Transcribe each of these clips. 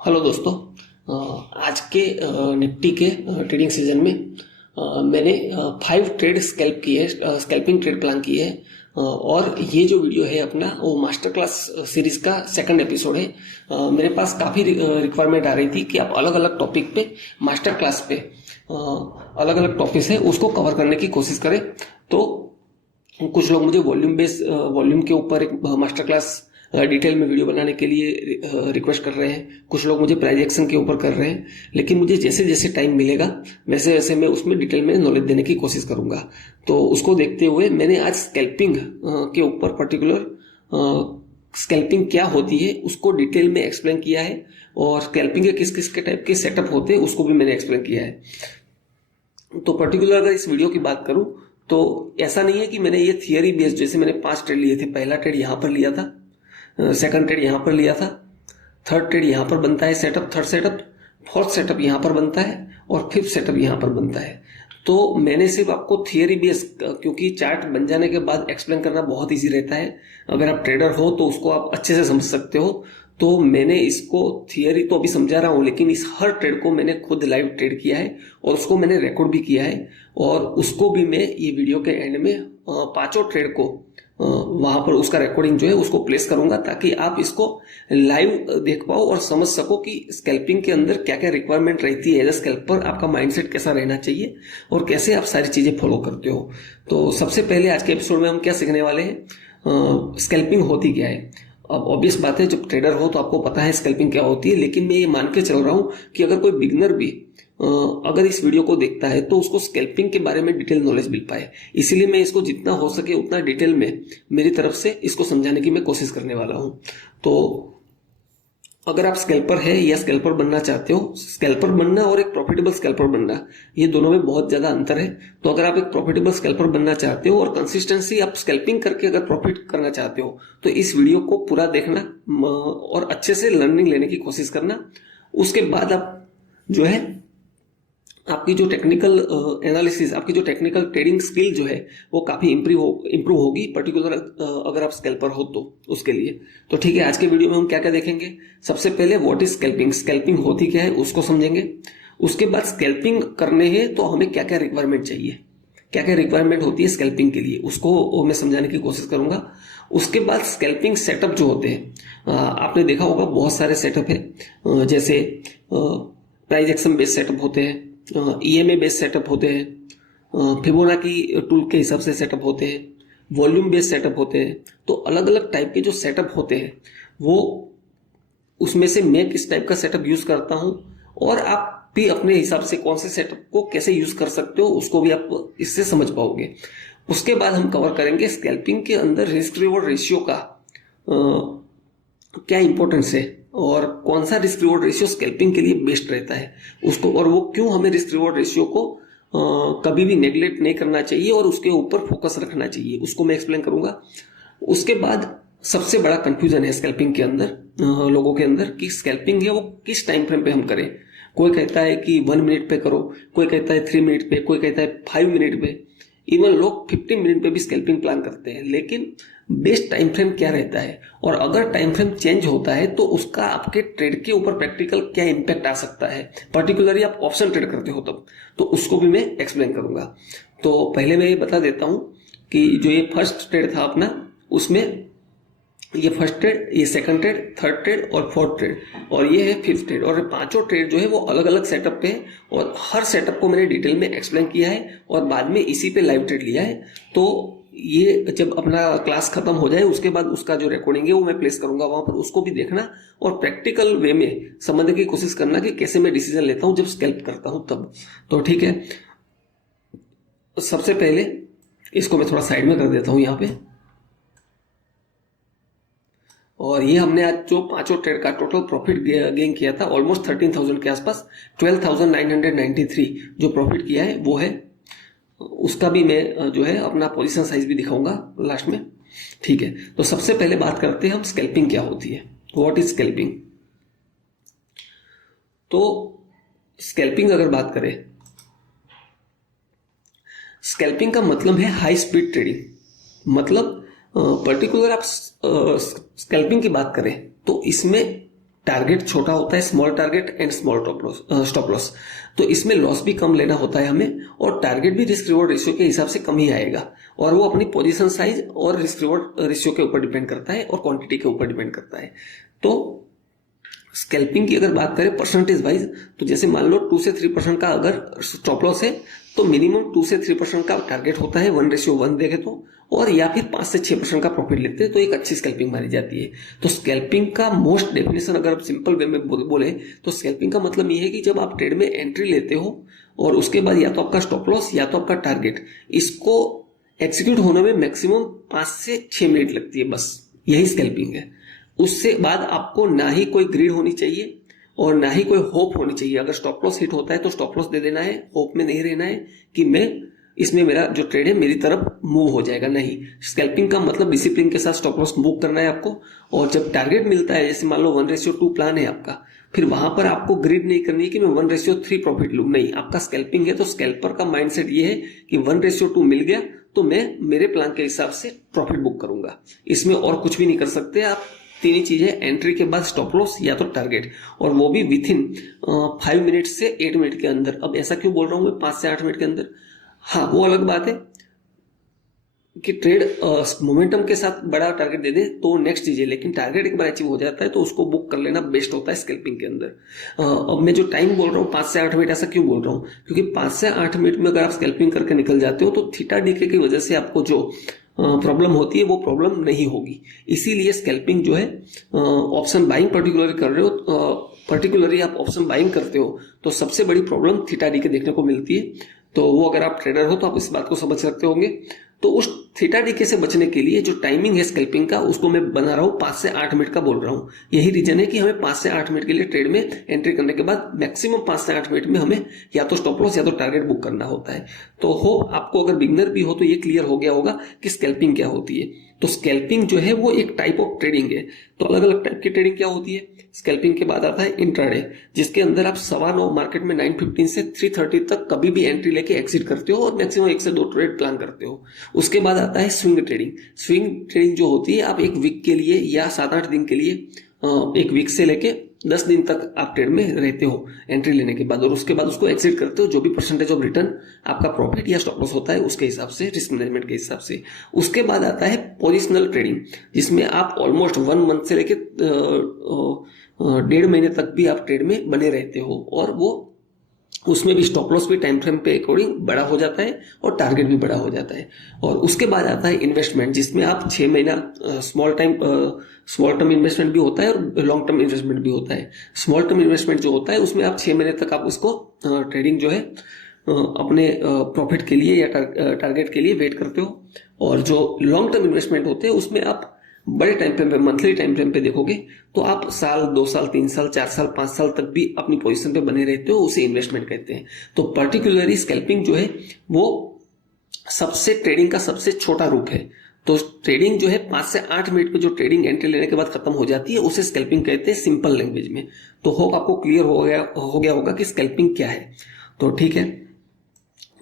Hello दोस्तों। आज के निफ्टी के ट्रेडिंग सीजन में मैंने 5 ट्रेड स्कैल्प किए, स्कैल्पिंग ट्रेड प्लान की है। और ये जो वीडियो है अपना वो मास्टर क्लास सीरीज का सेकंड एपिसोड है। मेरे पास काफ़ी रिक्वायरमेंट आ रही थी कि आप अलग अलग टॉपिक पे मास्टर क्लास पे अलग अलग टॉपिक्स है उसको कवर करने की कोशिश करें। तो कुछ लोग मुझे वॉल्यूम के ऊपर एक मास्टर क्लास डिटेल में वीडियो बनाने के लिए रिक्वेस्ट कर रहे हैं। कुछ लोग मुझे प्राइस एक्शन के ऊपर कर रहे हैं। लेकिन मुझे जैसे जैसे टाइम मिलेगा वैसे वैसे मैं उसमें डिटेल में नॉलेज देने की कोशिश करूंगा। तो उसको देखते हुए मैंने आज स्कैल्पिंग के ऊपर पर्टिकुलर स्कैल्पिंग क्या होती है उसको डिटेल में एक्सप्लेन किया है। और स्कैल्पिंग के किस किस के टाइप के सेटअप होते हैं उसको भी मैंने एक्सप्लेन किया है। तो पर्टिकुलर अगर इस वीडियो की बात करूं तो ऐसा नहीं है कि मैंने ये थियरी बेस्ड, जैसे मैंने 5 ट्रेड लिए थे, पहला ट्रेड यहां पर लिया था, सेकंड ट्रेड यहां पर लिया था, थर्ड ट्रेड यहां पर बनता है setup, third setup, fourth setup यहां पर बनता है और फिफ्थ सेटअप यहां पर बनता है। तो मैंने सिर्फ आपको थियरी बेस, क्योंकि चार्ट बन जाने के बाद एक्सप्लेन करना बहुत इजी रहता है। अगर आप ट्रेडर हो तो उसको आप अच्छे से समझ सकते हो। तो मैंने इसको थियरी तो अभी समझा रहा हूं, लेकिन इस हर ट्रेड को मैंने खुद लाइव ट्रेड किया है और उसको मैंने रिकॉर्ड भी किया है। और उसको भी मैं ये वीडियो के एंड में पांचों ट्रेड को वहां पर उसका रिकॉर्डिंग जो है उसको प्लेस करूंगा, ताकि आप इसको लाइव देख पाओ और समझ सको कि स्कैल्पिंग के अंदर क्या क्या रिक्वायरमेंट रहती है। एज अ स्कैल्पर आपका माइंडसेट कैसा रहना चाहिए और कैसे आप सारी चीजें फॉलो करते हो। तो सबसे पहले आज के एपिसोड में हम क्या सीखने वाले हैं, स्कैल्पिंग होती क्या है। अब ऑब्वियस बात है, जब ट्रेडर हो तो आपको पता है स्कैल्पिंग क्या होती है, लेकिन मैं ये मान के चल रहा हूं कि अगर कोई बिगनर भी अगर इस वीडियो को देखता है तो उसको स्कैल्पिंग के बारे में डिटेल नॉलेज मिल पाए। इसीलिए मैं इसको जितना हो सके उतना डिटेल में मेरी तरफ से इसको समझाने की मैं कोशिश करने वाला हूं। तो अगर आप स्कैल्पर है या स्कैल्पर बनना चाहते हो, स्कैल्पर बनना और एक प्रॉफिटेबल स्कैल्पर बनना, ये दोनों में बहुत ज्यादा अंतर है। तो अगर आप एक प्रॉफिटेबल स्कैल्पर बनना चाहते हो और कंसिस्टेंसी आप स्कैल्पिंग करके अगर प्रॉफिट करना चाहते हो तो इस वीडियो को पूरा देखना और अच्छे से लर्निंग लेने की कोशिश करना। उसके बाद आप जो है आपकी जो टेक्निकल एनालिसिस, आपकी जो टेक्निकल ट्रेडिंग स्किल जो है वो काफी इंप्रूव होगी, पर्टिकुलर अगर आप स्कैल्पर हो तो उसके लिए। तो ठीक है, आज के वीडियो में हम क्या क्या देखेंगे। सबसे पहले व्हाट इज स्कैल्पिंग, स्कैल्पिंग होती क्या है उसको समझेंगे। उसके बाद स्कैल्पिंग करने हैं तो हमें क्या क्या रिक्वायरमेंट चाहिए, क्या क्या रिक्वायरमेंट होती है स्कैल्पिंग के लिए, उसको मैं समझाने की कोशिश करूंगा। उसके बाद स्कैल्पिंग सेटअप जो होते हैं, आपने देखा होगा बहुत सारे सेटअप है, जैसे प्राइस एक्शन बेस्ड सेटअप होते हैं, ईएमए बेस्ड सेटअप होते हैं, फिबोनाची टूल के हिसाब से सेटअप होते हैं, वॉल्यूम बेस्ड सेटअप होते हैं। तो अलग अलग टाइप के जो सेटअप होते हैं वो, उसमें से मैं किस टाइप का सेटअप यूज करता हूं और आप भी अपने हिसाब से कौन से सेटअप को कैसे यूज कर सकते हो उसको भी आप इससे समझ पाओगे। उसके बाद हम कवर करेंगे स्कैल्पिंग के अंदर रिस्क रिवॉर्ड रेशियो का क्या इंपॉर्टेंस है और कौन सा रिस्क रिवॉर्ड रेशियो स्कैल्पिंग के लिए बेस्ट रहता है उसको, और वो क्यों हमें रिस्क रिवॉर्ड रेशियो को कभी भी नेग्लेक्ट नहीं करना चाहिए और उसके ऊपर फोकस रखना चाहिए, उसको मैं एक्सप्लेन करूंगा। उसके बाद सबसे बड़ा कंफ्यूजन है स्कैल्पिंग के अंदर, लोगों के अंदर, कि स्कैल्पिंग है वो किस टाइम फ्रेम पे हम करें। कोई कहता है कि 1 मिनट पे करो, कोई कहता है 3 मिनट पे, कोई कहता है 5 मिनट पे, इवन लोग 15 मिनट पे भी स्कैल्पिंग प्लान करते हैं। लेकिन बेस्ट टाइम फ्रेम क्या रहता है और अगर टाइम फ्रेम चेंज होता है तो उसका आपके ट्रेड के ऊपर प्रैक्टिकल क्या इंपैक्ट आ सकता है, पर्टिकुलरली आप ऑप्शन ट्रेड करते हो तब, तो उसको भी मैं एक्सप्लेन करूंगा। तो पहले मैं ये बता देता हूं कि जो ये फर्स्ट ट्रेड था अपना, उसमें ये फर्स्ट ट्रेड, ये सेकंड ट्रेड, थर्ड ट्रेड और फोर्थ ट्रेड, और ये है फिफ्थ ट्रेड। और ये पांचों ट्रेड जो है वो अलग अलग सेटअप पे है और हर सेटअप को मैंने डिटेल में एक्सप्लेन किया है और बाद में इसी पे लाइव ट्रेड लिया है। तो ये जब अपना क्लास खत्म हो जाए उसके बाद उसका जो रिकॉर्डिंग है वो मैं प्लेस करूंगा वहां पर, उसको भी देखना और प्रैक्टिकल वे में समझने की कोशिश करना कि कैसे मैं डिसीजन लेता हूं जब स्कैल्प करता हूं तब। तो ठीक है, सबसे पहले इसको मैं थोड़ा साइड में कर देता हूं यहाँ पे। और ये हमने आज जो पांचों ट्रेड का टोटल प्रॉफिट गेन किया था ऑलमोस्ट 13,000 के आसपास, 12,993 जो प्रॉफिट किया है वो है। उसका भी मैं जो है अपना पोजीशन साइज भी दिखाऊंगा लास्ट में। ठीक है, तो सबसे पहले बात करते हैं हम स्कैल्पिंग क्या होती है, व्हाट इज स्कैल्पिंग। तो स्कैल्पिंग अगर बात करें, स्कैल्पिंग का मतलब है हाई स्पीड ट्रेडिंग। मतलब पर्टिकुलर आप स्कैल्पिंग की बात करें तो इसमें टारगेट छोटा होता है, small target and small stop loss. तो इसमें लॉस भी कम लेना होता है हमें, और टारगेट भी रिस्क रिवॉर्ड रेशियो के हिसाब से कम ही आएगा, और वो अपनी पोजीशन साइज और रिस्क रिवॉर्ड रेशियो के ऊपर डिपेंड करता है और क्वांटिटी के ऊपर डिपेंड करता है। तो स्कैल्पिंग की अगर बात करें परसेंटेज वाइज, तो जैसे मान लो 2 से 3% का अगर स्टॉप लॉस है, तो मिनिमम 2 से 3% का टारगेट होता है 1:1 देखे तो, और या फिर 5 से 6% का प्रॉफिट लेते हैं तो एक अच्छी स्कैल्पिंग मानी जाती है। तो स्कैल्पिंग का मोस्ट डेफिनेशन अगर आप सिंपल वे में बोले तो स्कैल्पिंग का मतलब ये है कि जब आप ट्रेड में एंट्री लेते हो और उसके बाद या तो आपका स्टॉप लॉस या तो आपका टारगेट, इसको एग्जीक्यूट होने में मैक्सिमम 5 से 6 मिनट लगती है, बस यही स्कैल्पिंग है। उससे बाद आपको ना ही कोई ग्रीड होनी चाहिए और ना ही कोई होप होनी चाहिए। अगर स्टॉप लॉस हिट होता है तो स्टॉप लॉस दे देना है, होप में नहीं रहना है कि मैं इसमें मेरा जो ट्रेड है मेरी तरफ मूव हो जाएगा, नहीं। स्कैल्पिंग का मतलब डिसिप्लिन के साथ स्टॉप लॉस मूव करना है आपको। और जब टारगेट मिलता है, जैसे मान लो 1:2 प्लान है आपका, फिर वहां पर आपको ग्रिड नहीं करनी है कि मैं 1:3 प्रॉफिट लूं, नहीं। आपका स्कैल्पिंग है तो स्कैल्पर का माइंडसेट ये है कि 1:2 मिल गया तो मैं मेरे प्लान के हिसाब से प्रॉफिट बुक करूंगा, इसमें और कुछ भी नहीं कर सकते आप। तीन ही चीजें, एंट्री के बाद स्टॉप लॉस या तो टारगेट, और वो भी विथ इन 5 मिनट से 8 मिनट के अंदर। अब ऐसा क्यों बोल रहा हूं मैं 5 से 8 मिनट के अंदर? हाँ, वो अलग बात है कि ट्रेड मोमेंटम के साथ बड़ा टारगेट दे दे तो नेक्स्ट चीज है, लेकिन टारगेट एक बार अचीव हो जाता है तो उसको बुक कर लेना बेस्ट होता है स्कैल्पिंग के अंदर। अब मैं जो टाइम बोल रहा हूँ 5 से 8 मिनट, ऐसा क्यों बोल रहा हूँ? क्योंकि 5 से 8 मिनट में अगर आप स्कैल्पिंग करके निकल जाते हो तो थीटा डीके की वजह से आपको जो प्रॉब्लम होती है वो प्रॉब्लम नहीं होगी। इसीलिए स्कैल्पिंग जो है, ऑप्शन बाइंग पर्टिकुलरली कर रहे हो, पर्टिकुलरली आप ऑप्शन बाइंग करते हो तो सबसे बड़ी प्रॉब्लम थीटा डीके देखने को मिलती है। तो वो अगर आप ट्रेडर हो तो आप इस बात को समझ सकते होंगे। तो उस थीटा डीके से बचने के लिए जो टाइमिंग है स्कैल्पिंग का, उसको मैं बना रहा हूँ 5 से 8 मिनट का बोल रहा हूँ। यही रीजन है कि हमें 5 से 8 मिनट के लिए ट्रेड में एंट्री करने के बाद मैक्सिमम 5 से 8 मिनट में हमें या तो स्टॉप लॉस या तो टारगेट बुक करना होता है। तो हो आपको अगर बिगनर भी हो तो ये क्लियर हो गया होगा कि स्कैल्पिंग क्या होती है। तो स्कैल्पिंग जो है वो एक टाइप ऑफ ट्रेडिंग है। तो अलग अलग टाइप की ट्रेडिंग क्या होती है? स्कैल्पिंग के बाद आता है इंट्राडे, जिसके अंदर आप 9:15 मार्केट में 9:15 से 3:30 तक कभी भी एंट्री लेके एग्जिट करते हो और मैक्सिमम 1 से 2 ट्रेड प्लान करते हो। उसके बाद आता है स्विंग ट्रेडिंग। स्विंग ट्रेडिंग जो होती है, आप एक वीक के लिए या 7-8 दिन के लिए, एक वीक से लेके 10 दिन तक आप ट्रेड में रहते हो एंट्री लेने के बाद, और उसके बाद उसको एग्जिट करते हो। जो भी परसेंटेज ऑफ रिटर्न आपका प्रॉफिट या स्टॉप लॉस होता है उसके हिसाब से, रिस्क मैनेजमेंट के हिसाब से। उसके बाद आता है पोजिशनल ट्रेडिंग, जिसमें आप ऑलमोस्ट 1 मंथ से लेके 1.5 महीने तक भी आप ट्रेड में बने रहते हो, और वो उसमें भी स्टॉप लॉस भी टाइम फ्रेम पे अकॉर्डिंग बड़ा हो जाता है और टारगेट भी बड़ा हो जाता है। और उसके बाद आता है इन्वेस्टमेंट, जिसमें आप 6 महीना स्मॉल टर्म इन्वेस्टमेंट भी होता है और लॉन्ग टर्म इन्वेस्टमेंट भी होता है। स्मॉल टर्म इन्वेस्टमेंट जो होता है उसमें आप 6 महीने तक आप उसको ट्रेडिंग जो है अपने प्रॉफिट के लिए या टारगेट के लिए वेट करते हो। और जो लॉन्ग टर्म इन्वेस्टमेंट होते हैं उसमें आप बड़े टाइम फ्रेम पे, मंथली टाइम फ्रेम पे देखोगे तो आप साल, 2 साल, 3 साल, 4 साल, 5 साल तक भी अपनी पोजीशन पे बने रहते हो, उसे इन्वेस्टमेंट कहते हैं। तो पर्टिकुलरली स्कैल्पिंग जो है वो सबसे ट्रेडिंग का सबसे छोटा रूप है। तो ट्रेडिंग जो है 5 से 8 मिनट पे जो ट्रेडिंग एंट्री लेने के बाद खत्म हो जाती है उसे स्कैल्पिंग कहते हैं सिंपल लैंग्वेज में। तो होप आपको क्लियर हो गया होगा कि स्कैल्पिंग क्या है। तो ठीक है,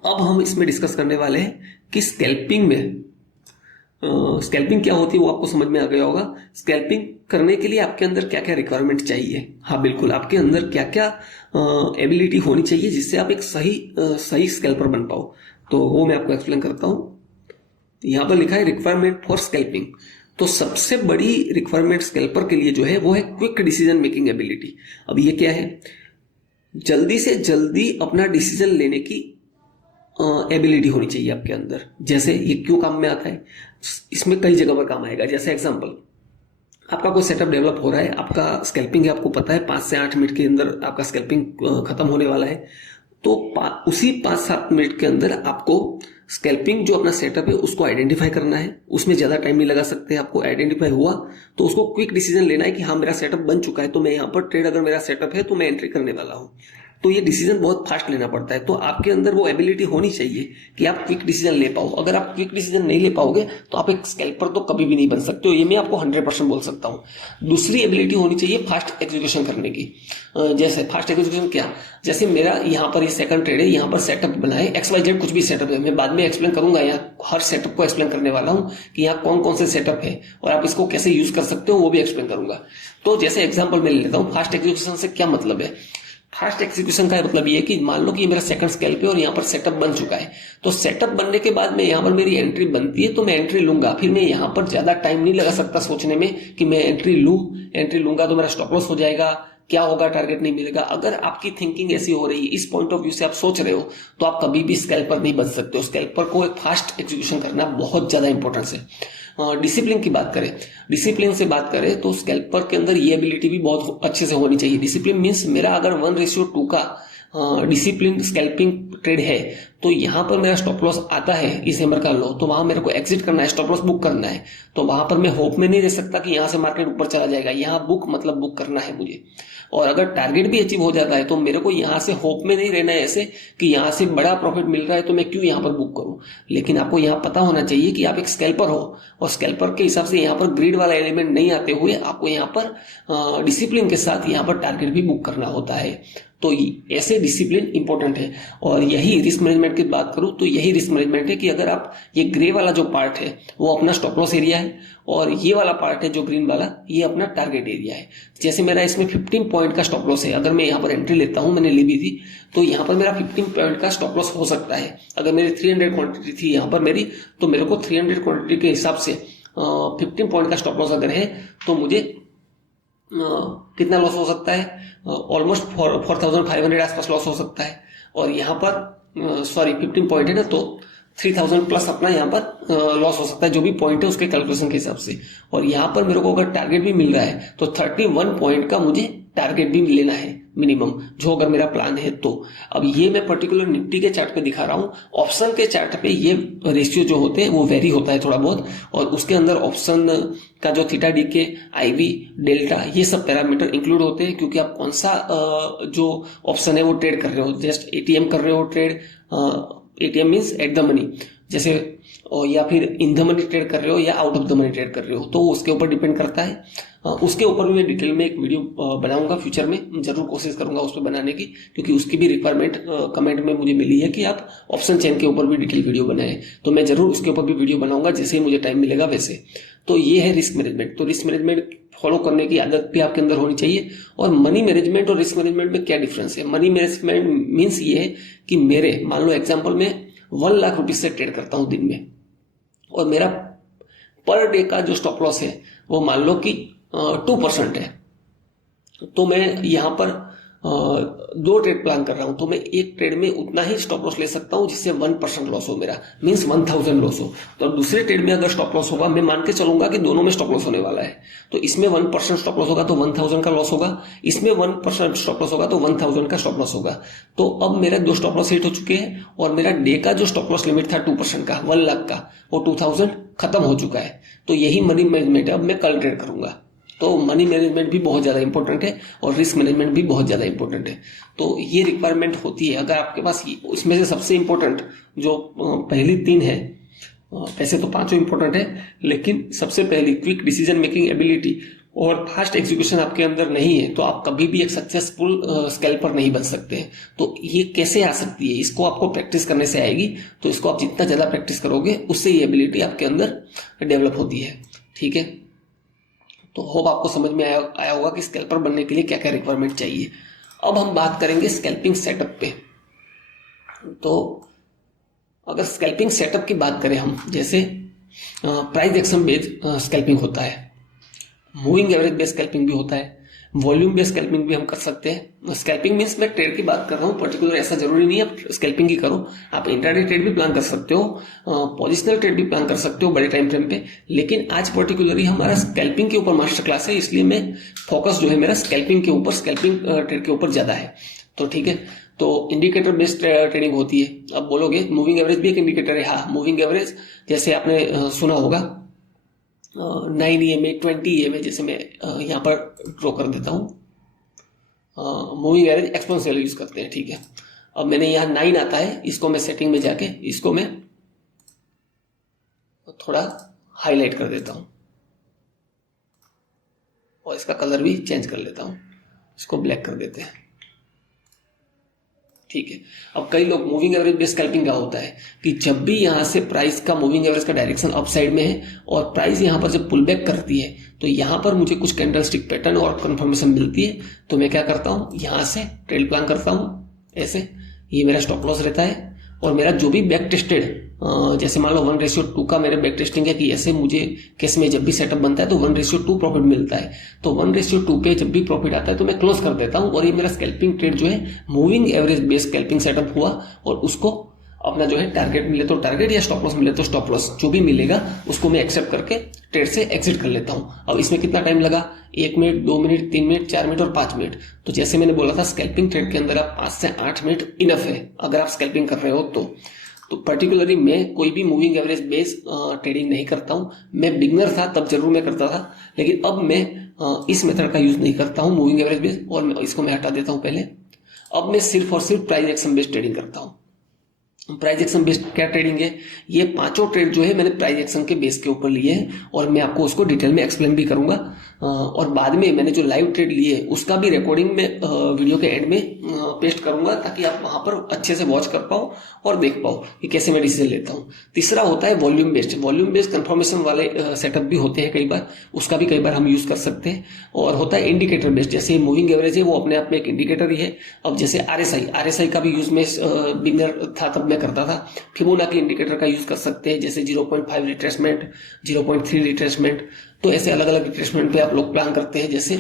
अब हम इसमें डिस्कस करने वाले हैं कि स्कैल्पिंग में स्कैल्पिंग क्या होती है, वो आपको समझ में आ गया होगा। स्कैल्पिंग करने के लिए आपके अंदर क्या क्या रिक्वायरमेंट चाहिए। हाँ बिल्कुल, आपके अंदर क्या क्या एबिलिटी होनी चाहिए जिससे आप एक सही स्कैल्पर बन पाओ। तो वो मैं आपको एक्सप्लेन करता हूँ। यहाँ पर लिखा है रिक्वायरमेंट फॉर स्कैल्पिंग। तो सबसे बड़ी रिक्वायरमेंट स्कैल्पर के लिए जो है वो है क्विक डिसीजन मेकिंग एबिलिटी। अब ये क्या है? जल्दी से जल्दी अपना डिसीजन लेने की एबिलिटी होनी चाहिए आपके अंदर। जैसे ये क्यों काम में आता है, इसमें कई जगह पर काम आएगा। जैसे एग्जांपल, आपका कोई सेटअप डेवलप हो रहा है, आपका स्कैल्पिंग है, आपको पता है 5 से 8 मिनट के अंदर आपका स्कैल्पिंग खत्म होने वाला है। तो उसी 5-7 मिनट के अंदर आपको स्कैल्पिंग जो अपना सेटअप है उसको आइडेंटिफाई करना है। उसमें ज्यादा टाइम नहीं लगा सकते। आपको आइडेंटिफाई हुआ तो उसको क्विक डिसीजन लेना है कि हाँ मेरा सेटअप बन चुका है, तो मैं यहाँ पर ट्रेड, अगर मेरा सेटअप है तो मैं एंट्री करने वाला हूँ। तो ये डिसीजन बहुत फास्ट लेना पड़ता है। तो आपके अंदर वो एबिलिटी होनी चाहिए कि आप क्विक डिसीजन ले पाओ। अगर आप क्विक डिसीजन नहीं ले पाओगे तो आप एक स्कैल्पर तो कभी भी नहीं बन सकते हो, ये मैं आपको 100% बोल सकता हूँ। दूसरी एबिलिटी होनी चाहिए फास्ट एग्जीक्यूशन करने की। जैसे फास्ट एग्जीक्यूशन क्या, जैसे मेरा यहाँ पर ये सेकंड ट्रेड है, यहाँ पर सेटअप बना है XYZ कुछ भी सेटअप है, मैं बाद में एक्सप्लेन करूंगा, यहाँ हर सेटअप को एक्सप्लेन करने वाला हूँ कि यहाँ कौन कौन से सेटअप है और आप इसको कैसे यूज कर सकते हो वो भी एक्सप्लेन करूंगा। तो जैसे एग्जांपल मैं ले लेता हूँ, फास्ट एग्जीक्यूशन से क्या मतलब है। फास्ट एग्जीक्यूशन का मतलब ये है कि मान लो कि ये मेरा सेकंड स्कैल्प है और यहाँ पर सेटअप बन चुका है, तो सेटअप बनने के बाद में यहाँ पर मेरी एंट्री बनती है तो मैं एंट्री लूंगा। फिर मैं यहाँ पर ज्यादा टाइम नहीं लगा सकता सोचने में कि मैं एंट्री लूंगा तो मेरा स्टॉप लॉस हो जाएगा, क्या होगा, टारगेट नहीं मिलेगा। अगर आपकी थिंकिंग ऐसी हो रही है, इस पॉइंट ऑफ व्यू से आप सोच रहे हो, तो आप कभी भी स्कैल्पर नहीं बन सकते हो। स्कैल्पर को एक फास्ट एग्जीक्यूशन करना बहुत ज्यादा इंपॉर्टेंस है। डिसिप्लिन की बात करें, डिसिप्लिन से बात करें तो स्कैल्पर के अंदर ये एबिलिटी भी बहुत अच्छे से होनी चाहिए। डिसिप्लिन मीन्स मेरा अगर 1:2 का डिसिप्लिन स्कैल्पिंग ट्रेड है तो यहाँ पर मेरा स्टॉप लॉस आता है इस हैमर का लो, तो वहां मेरे को एग्जिट करना है, स्टॉप लॉस बुक करना है। तो वहां पर मैं होप में नहीं रह सकता कि यहाँ से मार्केट ऊपर चला जाएगा, यहाँ बुक मतलब बुक करना है मुझे। और अगर टारगेट भी अचीव हो जाता है तो मेरे को यहाँ से होप में नहीं रहना है ऐसे कि यहाँ से बड़ा प्रॉफिट मिल रहा है तो मैं क्यों यहाँ पर बुक करूं। लेकिन आपको यहाँ पता होना चाहिए कि आप एक स्कैल्पर हो और स्कैल्पर के हिसाब से यहाँ पर ग्रीड वाला एलिमेंट नहीं आते हुए आपको यहाँ पर डिसिप्लिन के साथ यहाँ पर टारगेट भी बुक करना होता है। तो ऐसे डिसिप्लिन इंपॉर्टेंट है। और यही रिस्क मैनेजमेंट की बात करूं तो यही रिस्क मैनेजमेंट है कि अगर आप ये ग्रे वाला जो पार्ट है वो अपना स्टॉप लॉस एरिया है और ये वाला पार्ट है जो ग्रीन वाला ये अपना टारगेट एरिया है। जैसे मेरा इसमें 15 पॉइंट का स्टॉप लॉस है, अगर मैं यहाँ पर एंट्री लेता हूं, मैंने ली भी थी, तो यहाँ पर मेरा 15 पॉइंट का स्टॉप लॉस हो सकता है। अगर मेरी 300 क्वांटिटी थी यहाँ पर मेरी, तो मेरे को 300 क्वांटिटी के हिसाब से 15 पॉइंट का स्टॉप लॉस अगर है तो मुझे कितना लॉस हो सकता है, ऑलमोस्ट 4500 आसपास लॉस हो सकता है। और यहाँ पर सॉरी 15 पॉइंट है ना, तो 3000 प्लस अपना यहाँ पर लॉस हो सकता है, जो भी पॉइंट है उसके कैलकुलेशन के हिसाब से। और यहाँ पर मेरे को अगर टारगेट भी मिल रहा है तो 31 पॉइंट का मुझे टारगेट भी लेना है मिनिमम, जो अगर मेरा प्लान है तो। अब ये मैं पर्टिकुलर निफ्टी के चार्ट पे दिखा रहा हूँ। ऑप्शन के चार्ट पे ये रेशियो जो होते हैं वो वेरी होता है थोड़ा बहुत, और उसके अंदर ऑप्शन का जो थीटा डी के IV डेल्टा ये सब पैरामीटर इंक्लूड होते हैं, क्योंकि आप कौन सा जो ऑप्शन है वो ट्रेड कर रहे हो। जस्ट ATM कर रहे हो trade, ATM means at the money, जैसे या फिर इन द मनी ट्रेड कर रहे हो या out of the money trade कर रहे हो, तो उसके ऊपर डिपेंड करता है। उसके ऊपर भी मैं डिटेल में एक वीडियो बनाऊंगा फ्यूचर में, जरूर कोशिश करूंगा उस पर बनाने की, क्योंकि उसकी भी रिक्वायरमेंट कमेंट में मुझे मिली है कि आप ऑप्शन चेन के ऊपर भी डिटेल वीडियो बनाएं, तो मैं जरूर उसके ऊपर भी वीडियो बनाऊंगा जैसे ही मुझे टाइम मिलेगा वैसे। तो ये है रिस्क मैनेजमेंट। तो रिस्क मैनेजमेंट फॉलो करने की आदत भी आपके अंदर होनी चाहिए। और मनी मैनेजमेंट और रिस्क मैनेजमेंट में क्या डिफरेंस है। मनी मैनेजमेंट मीन्स ये है कि मेरे मान लो एग्जाम्पल में 1 लाख रुपीज से ट्रेड करता हूं दिन में, और मेरा पर डे का जो स्टॉप लॉस है वो मान लो कि 2% है, तो मैं यहाँ पर 2 ट्रेड प्लान कर रहा हूं, तो मैं एक ट्रेड में उतना ही स्टॉप लॉस ले सकता हूं जिससे 1% लॉस हो मेरा, मीन्स 1000 लॉस हो। तो दूसरे ट्रेड में अगर स्टॉप लॉस होगा, मैं मान के चलूंगा कि दोनों में स्टॉप लॉस होने वाला है, तो इसमें 1% स्टॉप लॉस होगा तो 1000 का लॉस होगा, इसमें 1% स्टॉप लॉस होगा तो 1000 का स्टॉप लॉस होगा। तो अब मेरे 2 स्टॉप लॉस हिट हो चुके हैं और मेरा डे का जो स्टॉप लॉस लिमिट था 2% का 1 लाख का, वो 2000 खत्म हो चुका है। तो यही मनी मैनेजमेंट है। अब मैं कल ट्रेड करूंगा। तो मनी मैनेजमेंट भी बहुत ज्यादा इंपॉर्टेंट है और रिस्क मैनेजमेंट भी बहुत ज्यादा इंपॉर्टेंट है। तो ये रिक्वायरमेंट होती है अगर आपके पास। इसमें से सबसे इंपॉर्टेंट जो पहली 3 है, वैसे तो 5 इंपॉर्टेंट है, लेकिन सबसे पहली क्विक डिसीजन मेकिंग एबिलिटी और फास्ट एग्जीक्यूशन आपके अंदर नहीं है तो आप कभी भी एक सक्सेसफुल स्कैल्पर नहीं बन सकते हैं। तो ये कैसे आ सकती है, इसको आपको प्रैक्टिस करने से आएगी। तो इसको आप जितना ज्यादा प्रैक्टिस करोगे उससे ये एबिलिटी आपके अंदर डेवलप होती है। ठीक है, तो होप आपको समझ में आया होगा कि स्कैल्पर बनने के लिए क्या क्या रिक्वायरमेंट चाहिए। अब हम बात करेंगे स्कैल्पिंग सेटअप पे। तो अगर स्कैल्पिंग सेटअप की बात करें हम, जैसे प्राइस एक्शन बेस्ड स्कैल्पिंग होता है, मूविंग एवरेज बेस्ड स्कैल्पिंग भी होता है, वॉल्यूम बेस्ड स्कैल्पिंग भी हम कर सकते हैं। स्कैल्पिंग मीन्स मैं ट्रेड की बात कर रहा हूँ पर्टिकुलर, ऐसा जरूरी नहीं है आप स्कैल्पिंग ही करो, आप इंट्राडे ट्रेड भी प्लान कर सकते हो, पोजिशनल ट्रेड भी प्लान कर सकते हो बड़े टाइम फ्रेम पे। लेकिन आज पर्टिकुलरली हमारा स्कैल्पिंग के ऊपर मास्टर क्लास है, इसलिए मैं फोकस जो है मेरा स्कैल्पिंग के ऊपर, स्कैल्पिंग ट्रेड के ऊपर ज्यादा है। तो ठीक है, तो इंडिकेटर बेस्ड ट्रेडिंग होती है। अब बोलोगे मूविंग एवरेज भी एक इंडिकेटर है। हाँ, मूविंग एवरेज जैसे आपने सुना होगा 9 EMA 20 EMA, जैसे मैं यहाँ पर ड्रॉ कर देता हूँ मूविंग एवरेज एक्सपोनेंशियल यूज करते हैं, ठीक है। अब मैंने यहाँ 9 आता है, इसको मैं सेटिंग में जाके इसको मैं थोड़ा हाईलाइट कर देता हूँ और इसका कलर भी चेंज कर लेता हूँ, इसको ब्लैक कर देते हैं, ठीक है। अब कई लोग मूविंग एवरेज बेस्ड स्कैल्पिंग का होता है कि जब भी यहाँ से प्राइस का मूविंग एवरेज का डायरेक्शन अप साइड में है और प्राइस यहाँ पर जब पुल बैक करती है तो यहाँ पर मुझे कुछ कैंडलस्टिक पैटर्न और कंफर्मेशन मिलती है, तो मैं क्या करता हूँ, यहाँ से ट्रेड प्लान करता हूँ ऐसे, ये मेरा स्टॉप लॉस रहता है। और मेरा जो भी बैक टेस्टेड, जैसे मान लो 1:2 का मेरा बैक टेस्टिंग है कि ऐसे मुझे केस में जब भी सेटअप बनता है तो 1:2 प्रॉफिट मिलता है, तो 1:2 पे जब भी प्रॉफिट आता है तो मैं क्लोज कर देता हूँ। और ये मेरा स्कैल्पिंग ट्रेड जो है moving average based scalping setup हुआ, और उसको अपना जो है टारगेट मिले तो टारगेट या स्टॉप लॉस मिले तो स्टॉप लॉस, जो भी मिलेगा उसको मैं एक्सेप्ट करके ट्रेड से एग्जिट कर लेता हूँ। अब इसमें कितना टाइम लगा, 1 मिनट, 2 मिनट, 3 मिनट, 4 मिनट और 5 मिनट। तो जैसे मैंने बोला था स्कैल्पिंग ट्रेड के अंदर आप 5 से 8 मिनट इनफ है अगर आप स्कैल्पिंग कर रहे हो तो पर्टिकुलरली मैं कोई भी मूविंग एवरेज बेस ट्रेडिंग नहीं करता हूँ। मैं बिगनर था तब जरूर मैं करता था, लेकिन अब मैं इस मेथड का यूज नहीं करता हूँ मूविंग एवरेज बेस, और इसको मैं हटा देता हूँ पहले। अब मैं सिर्फ और सिर्फ प्राइस एक्शन बेस्ड ट्रेडिंग करता हूँ। प्राइस एक्शन बेस्ड क्या ट्रेडिंग है, ये 5 ट्रेड जो है मैंने प्राइस एक्शन के बेस के ऊपर लिए हैं, और मैं आपको उसको डिटेल में एक्सप्लेन भी करूंगा। और बाद में मैंने जो लाइव ट्रेड लिए उसका भी रिकॉर्डिंग में वीडियो के एंड में पेस्ट करूंगा, ताकि आप वहां पर अच्छे से वॉच कर पाओ और देख पाओ कि कैसे मैं डिसीजन लेता हूँ। तीसरा होता है वॉल्यूम बेस्ड कंफर्मेशन वाले सेटअप भी होते हैं कई बार, उसका भी कई बार हम यूज कर सकते हैं। और होता है इंडिकेटर बेस्ड, जैसे मूविंग एवरेज है वो अपने आप में एक इंडिकेटर ही है। अब जैसे आरएसआई का भी यूज में बिगनर था तब मैं करता था। फिबोनाची इंडिकेटर का यूज कर सकते हैं, जैसे 0.5 रिट्रेसमेंट, 0.3 रिट्रेसमेंट, तो ऐसे अलग अलग रिट्रेसमेंट पे आप लोग प्लान करते हैं जैसे।